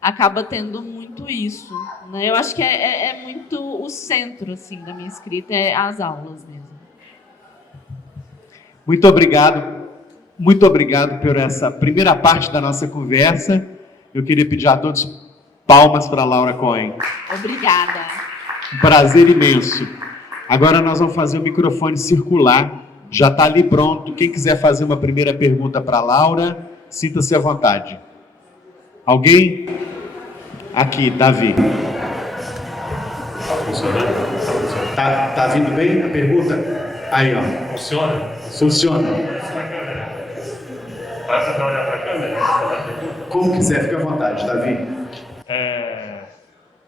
acaba tendo muito isso, né? Eu acho que é muito o centro assim da minha escrita, é as aulas mesmo. Muito obrigado por essa primeira parte da nossa conversa. Eu queria pedir a todos palmas para Laura Cohen. Obrigada. Um prazer imenso. Agora nós vamos fazer o microfone circular. Já está ali pronto. Quem quiser fazer uma primeira pergunta para a Laura, sinta-se à vontade. Alguém? Aqui, Davi. Tá funcionando? Tá vindo bem a pergunta? Aí, ó. Funciona? Funciona. Vai para olhar para a câmera? Como quiser, fique à vontade, Davi.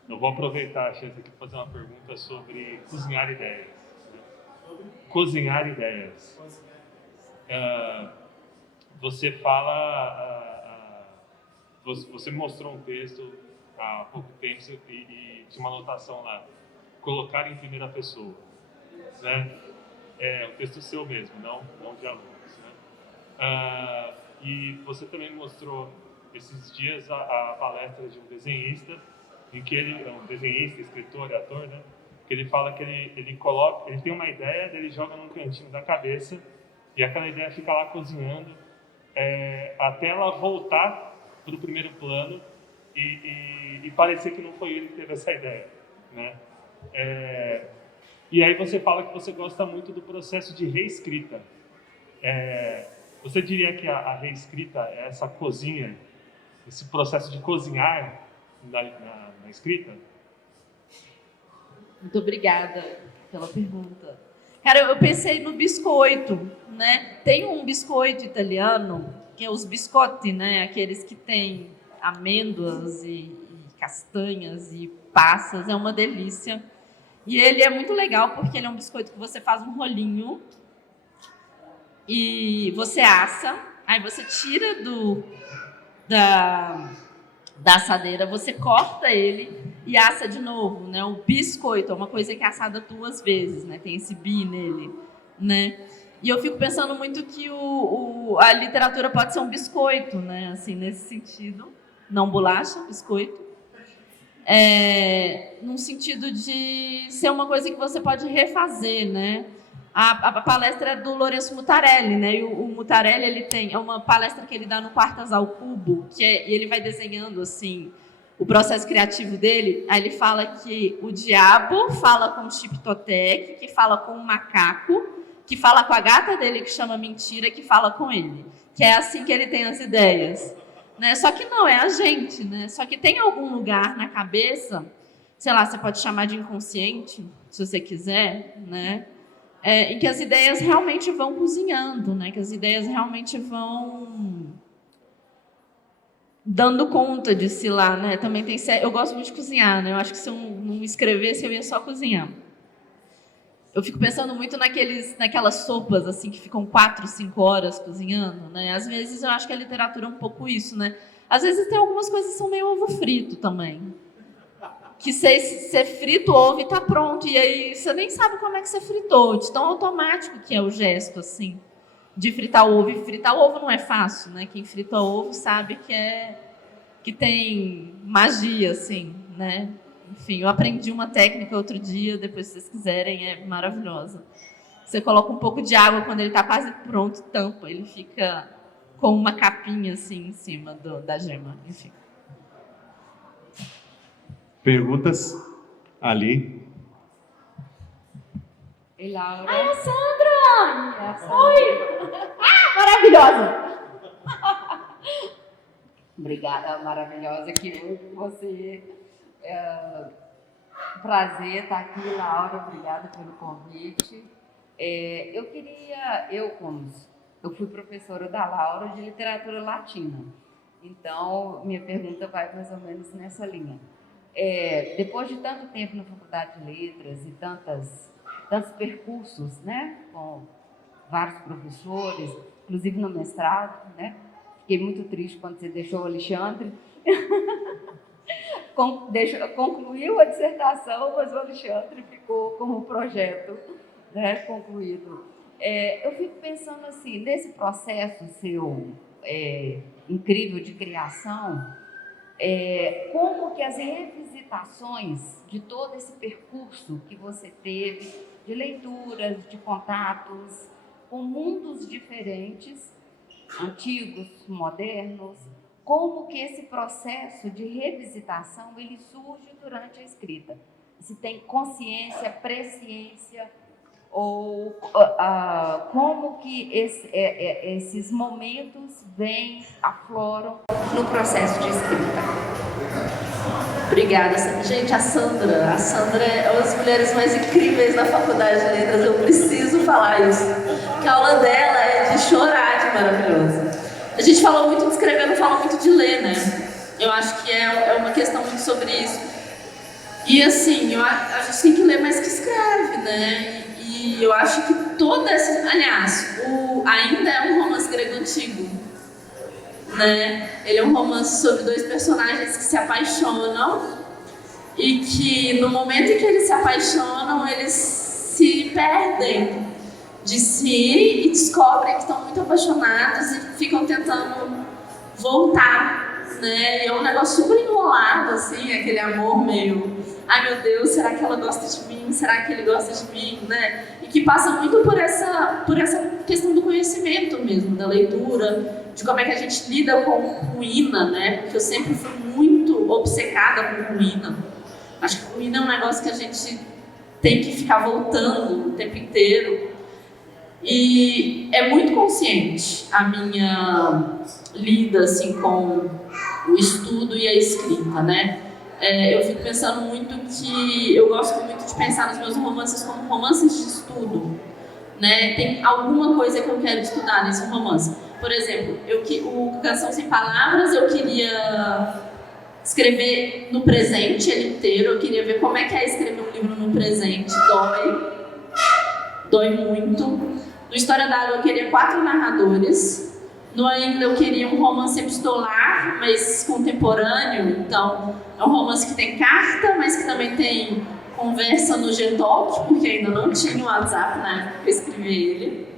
Eu vou aproveitar a chance aqui para fazer uma pergunta sobre cozinhar ideias. Cozinhar ideias. Você fala... Você mostrou um texto há pouco tempo e tinha uma anotação lá. Colocar em primeira pessoa. Né? É um texto seu mesmo, não de alunos. Né? E você também mostrou esses dias a palestra de um desenhista, em que ele é um desenhista, escritor e ator, né? Que ele fala que ele tem uma ideia, ele joga num cantinho da cabeça e aquela ideia fica lá cozinhando até ela voltar para o primeiro plano e parecer que não foi ele que teve essa ideia, né? E aí você fala que você gosta muito do processo de reescrita. Você diria que a reescrita é essa cozinha, esse processo de cozinhar na escrita? Muito obrigada pela pergunta. Cara, eu pensei no biscoito, né? Tem um biscoito italiano, que é os biscotti, né? Aqueles que têm amêndoas e castanhas e passas, é uma delícia. E ele é muito legal porque ele é um biscoito que você faz um rolinho e você assa, aí você tira da assadeira, você corta ele e assa de novo, né? O biscoito é uma coisa que é assada 2 vezes, né? Tem esse bi nele, né? E eu fico pensando muito que a literatura pode ser um biscoito, né? Assim, nesse sentido, não bolacha, biscoito. Num sentido de ser uma coisa que você pode refazer, né? A palestra é do Lourenço Mutarelli, né? E o Mutarelli, ele é uma palestra que ele dá no Quartas ao Cubo, e ele vai desenhando, assim, o processo criativo dele. Aí ele fala que o diabo fala com o Chiptotec, que fala com o macaco, que fala com a gata dele, que chama Mentira, que fala com ele. Que é assim que ele tem as ideias. Né? Só que não, é a gente, né? Só que tem algum lugar na cabeça, sei lá, você pode chamar de inconsciente, se você quiser, né? Em que as ideias realmente vão cozinhando, né? Que as ideias realmente vão dando conta de si lá, né? Também tem, eu gosto muito de cozinhar, né? Eu acho que se eu não escrevesse, eu ia só cozinhar. Eu fico pensando muito naquelas sopas assim que ficam 4, 5 horas cozinhando, né? Às vezes eu acho que a literatura é um pouco isso, né? Às vezes tem algumas coisas que são meio ovo frito também. Que você frita o ovo e tá pronto. E aí você nem sabe como é que você fritou, de tão automático que é o gesto, assim, de fritar o ovo. E fritar o ovo não é fácil, né? Quem frita ovo sabe que tem magia, assim, né? Enfim, eu aprendi uma técnica outro dia, depois se vocês quiserem, é maravilhosa. Você coloca um pouco de água, quando ele está quase pronto, tampa. Ele fica com uma capinha assim em cima da gema. Enfim. Perguntas? Ali. Ei, Laura. Ai, a Sandra! Oi! Maravilhosa! Obrigada, maravilhosa, que hoje você... prazer estar aqui, Laura, obrigada pelo convite. Eu fui professora da Laura de literatura latina, então minha pergunta vai mais ou menos nessa linha. Depois de tanto tempo na Faculdade de Letras e tantos percursos, né, com vários professores, inclusive no mestrado, né, fiquei muito triste quando você deixou o Alexandre. Concluiu a dissertação, mas o Alexandre ficou como projeto, né, concluído. Eu fico pensando assim, nesse processo seu incrível de criação, como que as revisitações de todo esse percurso que você teve, de leituras, de contatos com mundos diferentes, antigos, modernos, como que esse processo de revisitação ele surge durante a escrita? Se tem consciência, presciência, ou como que esses momentos afloram no processo de escrita? Obrigada, gente. A Sandra é uma das mulheres mais incríveis da Faculdade de Letras. Eu preciso falar isso. Que a aula dela é de chorar de maravilhosa. A gente falou muito de escrever, não fala muito de ler, né? Eu acho que é uma questão muito sobre isso. E assim, a gente tem que ler mais que escreve, né? E eu acho que toda essa... Aliás, ainda é um romance grego antigo, né? Ele é um romance sobre 2 personagens que se apaixonam e que no momento em que eles se apaixonam, eles se perdem de si e descobrem que estão muito apaixonados e ficam tentando voltar, né? E é um negócio super enrolado, assim, aquele amor meio... Ai, meu Deus, será que ela gosta de mim? Será que ele gosta de mim? Né? E que passa muito por essa questão do conhecimento mesmo, da leitura, de como é que a gente lida com ruína, né? Porque eu sempre fui muito obcecada por ruína. Acho que ruína é um negócio que a gente tem que ficar voltando o tempo inteiro. E é muito consciente a minha lida assim, com o estudo e a escrita, né? Eu fico pensando muito que eu gosto muito de pensar nos meus romances como romances de estudo, né? Tem alguma coisa que eu quero estudar nesse romance. Por exemplo, o Canção Sem Palavras eu queria escrever no presente ele inteiro. Eu queria ver como é que é escrever um livro no presente. Dói muito. No História da Água eu queria 4 narradores. No Ainda eu queria um romance epistolar, mas contemporâneo. Então, é um romance que tem carta, mas que também tem conversa no Gtalk, porque ainda não tinha o WhatsApp na época que eu escrevi ele.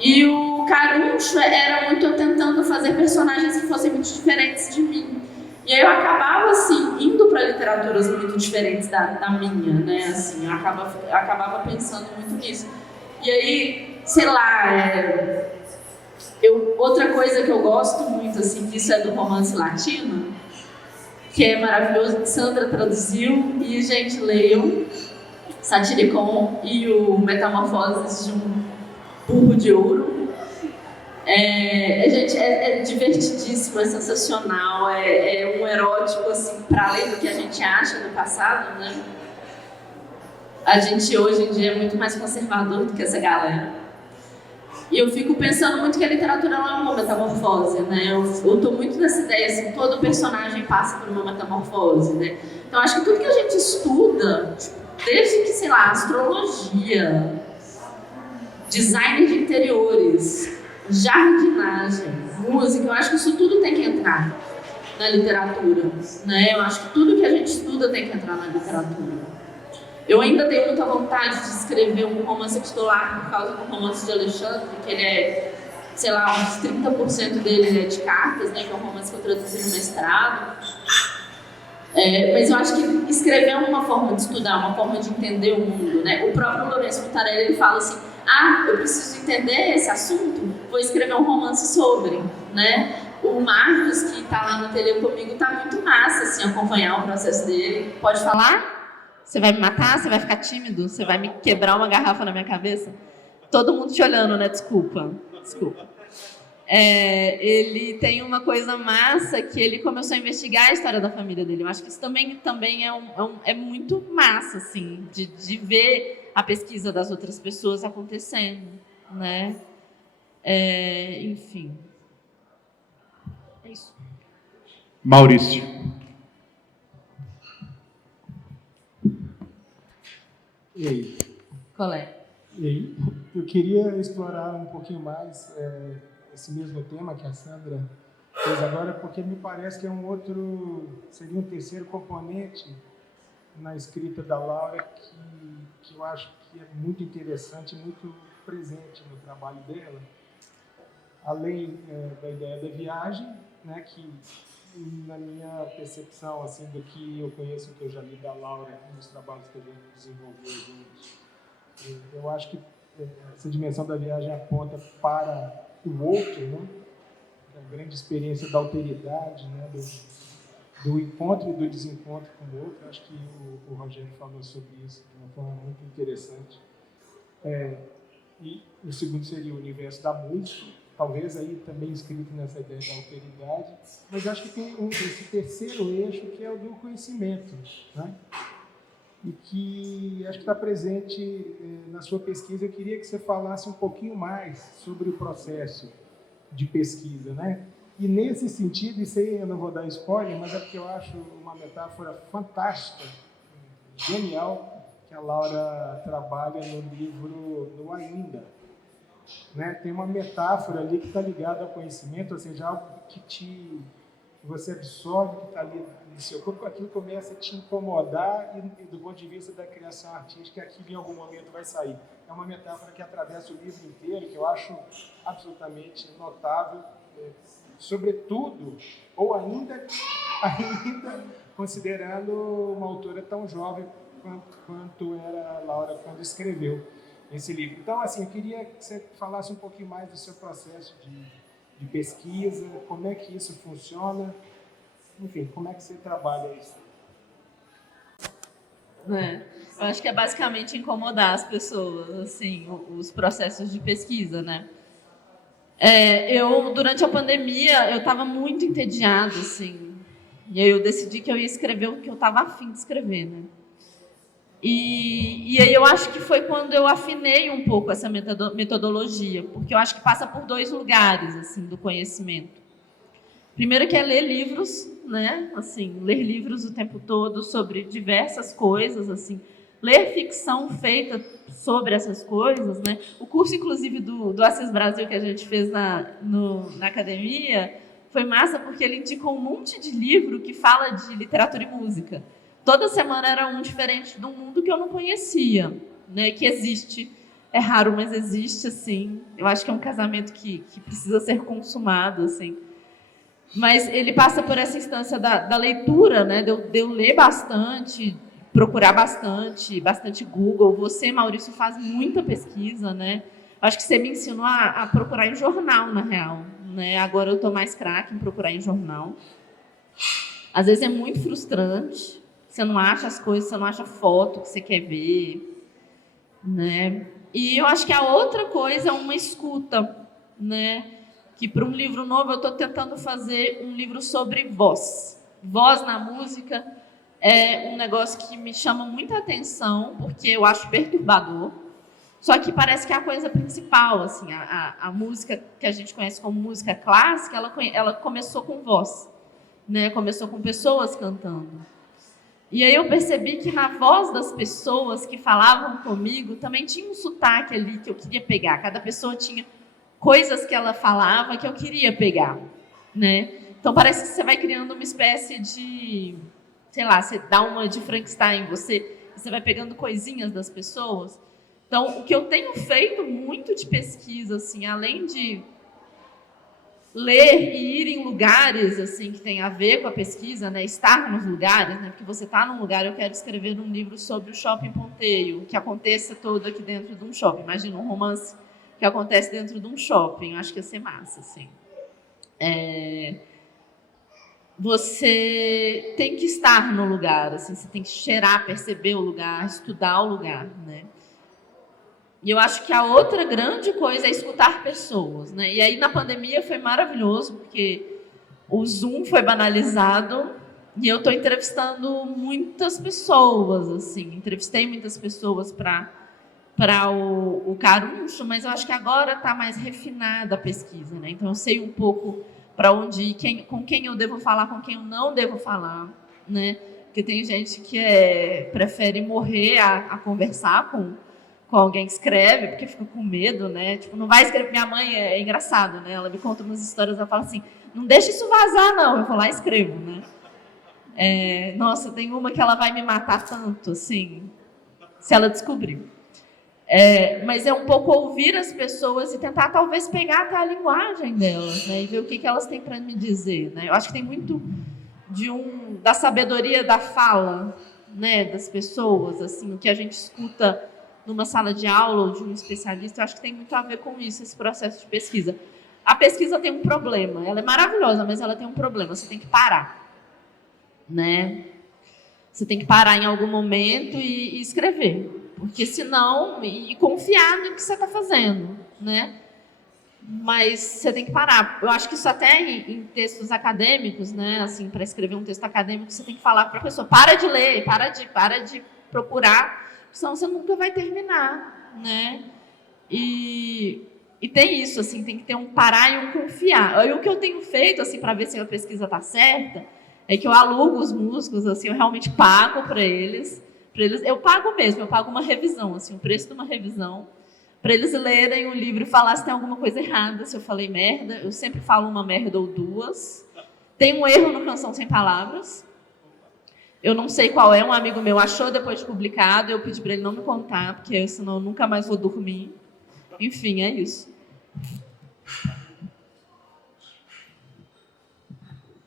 E o Caruncho era muito eu tentando fazer personagens que fossem muito diferentes de mim. E aí eu acabava, assim, indo para literaturas muito diferentes da minha, né? Assim, eu acabava pensando muito nisso. E aí, sei lá, outra coisa que eu gosto muito, assim, que isso é do romance latino, que é maravilhoso, que Sandra traduziu, e, gente, leiam Satiricon e o Metamorfoses de um Burro de Ouro. Gente, é divertidíssimo, é sensacional, é um erótico, assim, para além do que a gente acha do passado, né? A gente hoje em dia é muito mais conservador do que essa galera. E eu fico pensando muito que a literatura não é uma metamorfose, né? Eu tô muito nessa ideia, assim, todo personagem passa por uma metamorfose, né? Então, acho que tudo que a gente estuda, desde que, sei lá, astrologia, design de interiores, jardinagem, música, eu acho que isso tudo tem que entrar na literatura, né? Eu acho que tudo que a gente estuda tem que entrar na literatura. Eu ainda tenho muita vontade de escrever um romance epistolar por causa do romance de Alexandre, que ele é, sei lá, uns 30% dele é de cartas, né? Que é um romance que eu traduzi no mestrado. Mas eu acho que escrever é uma forma de estudar, uma forma de entender o mundo, né? O próprio Lourenço Mutarelli, ele fala assim, eu preciso entender esse assunto, vou escrever um romance sobre, né? O Marcos, que está lá no ateliê comigo, está muito massa, assim, acompanhar o processo dele. Pode falar? Você vai me matar? Você vai ficar tímido? Você vai me quebrar uma garrafa na minha cabeça? Todo mundo te olhando, né? Desculpa. Ele tem uma coisa massa que ele começou a investigar a história da família dele. Eu acho que isso também é muito massa, assim, de ver a pesquisa das outras pessoas acontecendo, né? Enfim. É isso. Maurício. E aí? Qual é? E aí? Eu queria explorar um pouquinho mais esse mesmo tema que a Sandra fez agora, porque me parece que seria um terceiro componente na escrita da Laura que eu acho que é muito interessante, muito presente no trabalho dela, além da ideia da viagem, né, que na minha percepção, assim, do que eu conheço, que eu já li da Laura nos trabalhos que a gente desenvolveu juntos, eu acho que essa dimensão da viagem aponta para o outro, né? A grande experiência da alteridade, né? Do encontro e do desencontro com o outro. Acho que o Rogério falou sobre isso de uma forma muito interessante. E o segundo seria o universo da música, talvez aí também escrito nessa ideia da alteridade, mas acho que tem esse terceiro eixo que é o do conhecimento, né? E que acho que está presente na sua pesquisa. Eu queria que você falasse um pouquinho mais sobre o processo de pesquisa, né? E nesse sentido, isso aí eu não vou dar spoiler, mas é porque eu acho uma metáfora fantástica, genial, que a Laura trabalha no livro No Ainda. Né? Tem uma metáfora ali que está ligada ao conhecimento, ou seja, algo que você absorve, que está ali no seu corpo, aquilo começa a te incomodar e do ponto de vista da criação artística, aquilo em algum momento vai sair. É uma metáfora que atravessa o livro inteiro, que eu acho absolutamente notável, sobretudo, ou ainda considerando uma autora tão jovem quanto era a Laura quando escreveu esse livro. Então, assim, eu queria que você falasse um pouquinho mais do seu processo de pesquisa, como é que isso funciona, enfim, como é que você trabalha isso? Eu acho que é basicamente incomodar as pessoas, assim, os processos de pesquisa, né? Durante a pandemia, eu estava muito entediada, assim, e aí eu decidi que eu ia escrever o que eu estava afim de escrever, né? E aí eu acho que foi quando eu afinei um pouco essa metodologia, porque eu acho que passa por 2 lugares, assim, do conhecimento. Primeiro que é ler livros, né? Assim, ler livros o tempo todo sobre diversas coisas, assim, ler ficção feita sobre essas coisas, né? O curso, inclusive, do Assis Brasil que a gente fez na academia foi massa porque ele indicou um monte de livro que fala de literatura e música. Toda semana era um diferente de um mundo que eu não conhecia, né? Que existe. É raro, mas existe, assim. Eu acho que é um casamento que precisa ser consumado, assim. Mas ele passa por essa instância da leitura, né? De eu ler bastante, procurar bastante Google. Você, Maurício, faz muita pesquisa, né? Acho que você me ensinou a procurar em jornal, na real, né? Agora eu estou mais craque em procurar em jornal. Às vezes é muito frustrante. Você não acha as coisas, você não acha foto que você quer ver, né? E eu acho que a outra coisa é uma escuta, né? Que para um livro novo eu estou tentando fazer um livro sobre voz. Voz na música é um negócio que me chama muita atenção, porque eu acho perturbador. Só que parece que é a coisa principal, assim, a música que a gente conhece como música clássica, ela começou com voz, né? Começou com pessoas cantando. E aí eu percebi que na voz das pessoas que falavam comigo também tinha um sotaque ali que eu queria pegar. Cada pessoa tinha coisas que ela falava que eu queria pegar, né? Então parece que você vai criando uma espécie de, sei lá, você dá uma de Frankenstein, você vai pegando coisinhas das pessoas. Então, o que eu tenho feito muito de pesquisa, assim, além de ler e ir em lugares assim que tem a ver com a pesquisa, né? Estar nos lugares, né? Porque você está num lugar, eu quero escrever um livro sobre o Shopping Ponteio, que aconteça todo aqui dentro de um shopping. Imagina um romance que acontece dentro de um shopping, eu acho que ia ser massa, assim. Você tem que estar no lugar, assim, você tem que cheirar, perceber o lugar, estudar o lugar, né? E eu acho que a outra grande coisa é escutar pessoas, né? E aí na pandemia foi maravilhoso, porque o Zoom foi banalizado e eu estou entrevistando muitas pessoas, assim. Entrevistei muitas pessoas para o Caruncho, mas eu acho que agora está mais refinada a pesquisa, né? Então eu sei um pouco para onde ir, com quem eu devo falar, com quem eu não devo falar, né? Porque tem gente que prefere morrer a conversar com alguém que escreve, porque fica com medo, né? Tipo, não vai escrever. Minha mãe é engraçado, né? Ela me conta umas histórias, ela fala assim, não deixa isso vazar, não. Eu vou lá e escrevo, né? Nossa, tem uma que ela vai me matar tanto, assim, se ela descobrir. Mas é um pouco ouvir as pessoas e tentar, talvez, pegar até a linguagem delas, né? E ver o que elas têm para me dizer, né? Eu acho que tem muito da sabedoria da fala, né? Das pessoas, assim, o que a gente escuta numa sala de aula ou de um especialista, eu acho que tem muito a ver com isso, esse processo de pesquisa. A pesquisa tem um problema, ela é maravilhosa, mas ela tem um problema, você tem que parar, né? Você tem que parar em algum momento e escrever, porque senão, e confiar no que você está fazendo, né? Mas você tem que parar. Eu acho que isso até em textos acadêmicos, né? Assim, para escrever um texto acadêmico, você tem que falar para a pessoa, para de ler, para de procurar, senão você nunca vai terminar, né? E tem isso, assim, tem que ter um parar e um confiar. Aí, o que eu tenho feito, assim, para ver se a pesquisa está certa, é que eu alugo os músicos, assim, eu realmente pago para eles, eu pago mesmo, eu pago uma revisão, assim, o preço de uma revisão, para eles lerem o livro e falar se tem alguma coisa errada, se eu falei merda, eu sempre falo uma merda ou duas. Tem um erro no Canção Sem Palavras, eu não sei qual é, um amigo meu achou depois de publicado, eu pedi para ele não me contar, porque senão eu nunca mais vou dormir. Enfim, é isso.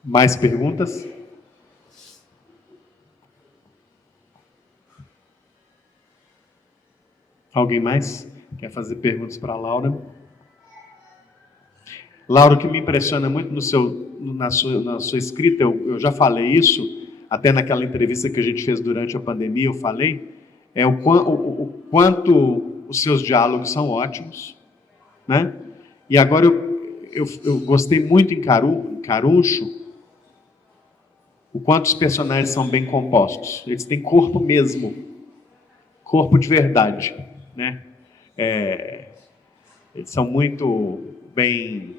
Mais perguntas? Alguém mais quer fazer perguntas para a Laura? Laura, o que me impressiona muito na sua escrita, eu já falei isso, até naquela entrevista que a gente fez durante a pandemia, eu falei, é o quanto os seus diálogos são ótimos, né? E agora eu gostei muito em Caruncho, o quanto os personagens são bem compostos. Eles têm corpo mesmo, corpo de verdade, né? Eles são muito bem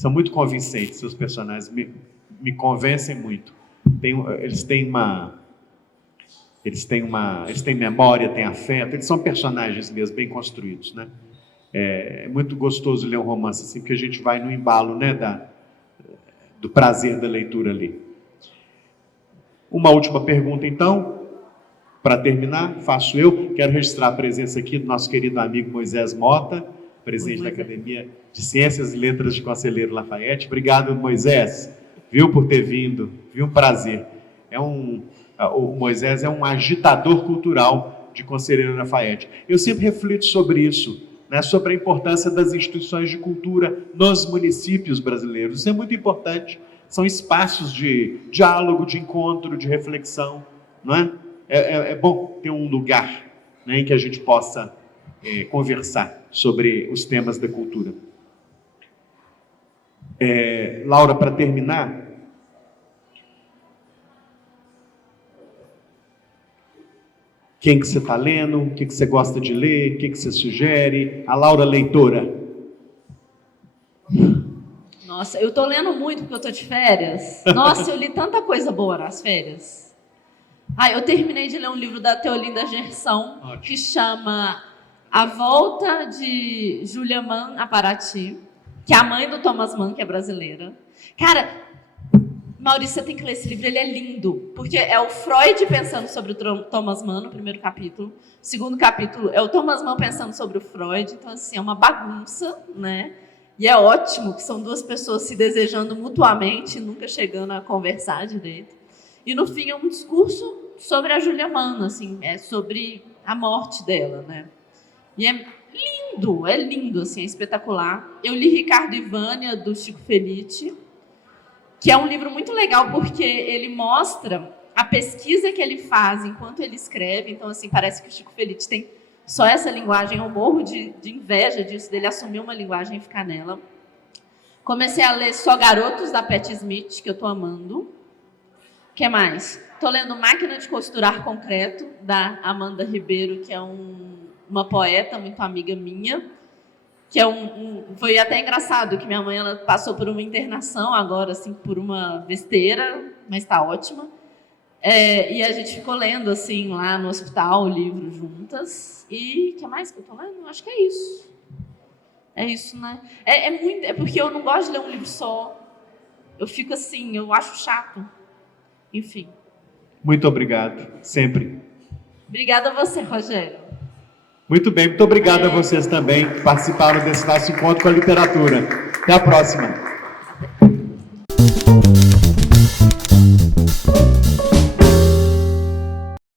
São muito convincentes, seus personagens me convencem muito. Eles têm memória, têm afeto, eles são personagens mesmo, bem construídos, né? É muito gostoso ler um romance assim, porque a gente vai no embalo, né, do prazer da leitura ali. Uma última pergunta, então, para terminar, faço eu. Quero registrar a presença aqui do nosso querido amigo Moisés Mota, presidente da Academia de Ciências e Letras de Conselheiro Lafayette. Obrigado, Moisés, viu, por ter vindo, viu, um prazer. O Moisés é um agitador cultural de Conselheiro Lafayette. Eu sempre reflito sobre isso, né, sobre a importância das instituições de cultura nos municípios brasileiros. Isso é muito importante. São espaços de diálogo, de encontro, de reflexão, não é? É bom ter um lugar, né, em que a gente possa conversar sobre os temas da cultura. Laura, para terminar, quem que você está lendo, o que você gosta de ler, o que você sugere? A Laura leitora. Nossa, eu estou lendo muito porque eu estou de férias. Nossa, eu li tanta coisa boa nas férias. Eu terminei de ler um livro da Teolinda Gerson, que chama A Volta de Julia Mann a Paraty, que é a mãe do Thomas Mann, que é brasileira. Cara, Maurício, você tem que ler esse livro, ele é lindo, porque é o Freud pensando sobre o Thomas Mann no primeiro capítulo, o segundo capítulo é o Thomas Mann pensando sobre o Freud, então assim, é uma bagunça, né? E é ótimo que são duas pessoas se desejando mutuamente, nunca chegando a conversar direito. E no fim é um discurso sobre a Julia Mann, assim, sobre a morte dela, né? E é lindo, assim, é espetacular. Eu li Ricardo e Vânia, do Chico Felitti, que é um livro muito legal porque ele mostra a pesquisa que ele faz enquanto ele escreve. Então, assim, parece que o Chico Felitti tem só essa linguagem. Eu morro de inveja disso, dele assumir uma linguagem e ficar nela. Comecei a ler Só Garotos, da Patti Smith, que eu estou amando. O que mais? Estou lendo Máquina de Costurar Concreto, da Amanda Ribeiro, que é uma poeta muito amiga minha, que foi até engraçado, que minha mãe ela passou por uma internação agora, assim, por uma besteira, mas está ótima. E a gente ficou lendo, assim, lá no hospital, o livro juntas. E o que mais que eu estou lendo? Acho que é isso. É isso, né? É porque eu não gosto de ler um livro só. Eu fico assim, eu acho chato. Enfim. Muito obrigado, sempre. Obrigada a você, Rogério. Muito bem, muito obrigado a vocês também que participaram desse nosso encontro com a literatura. Até a próxima.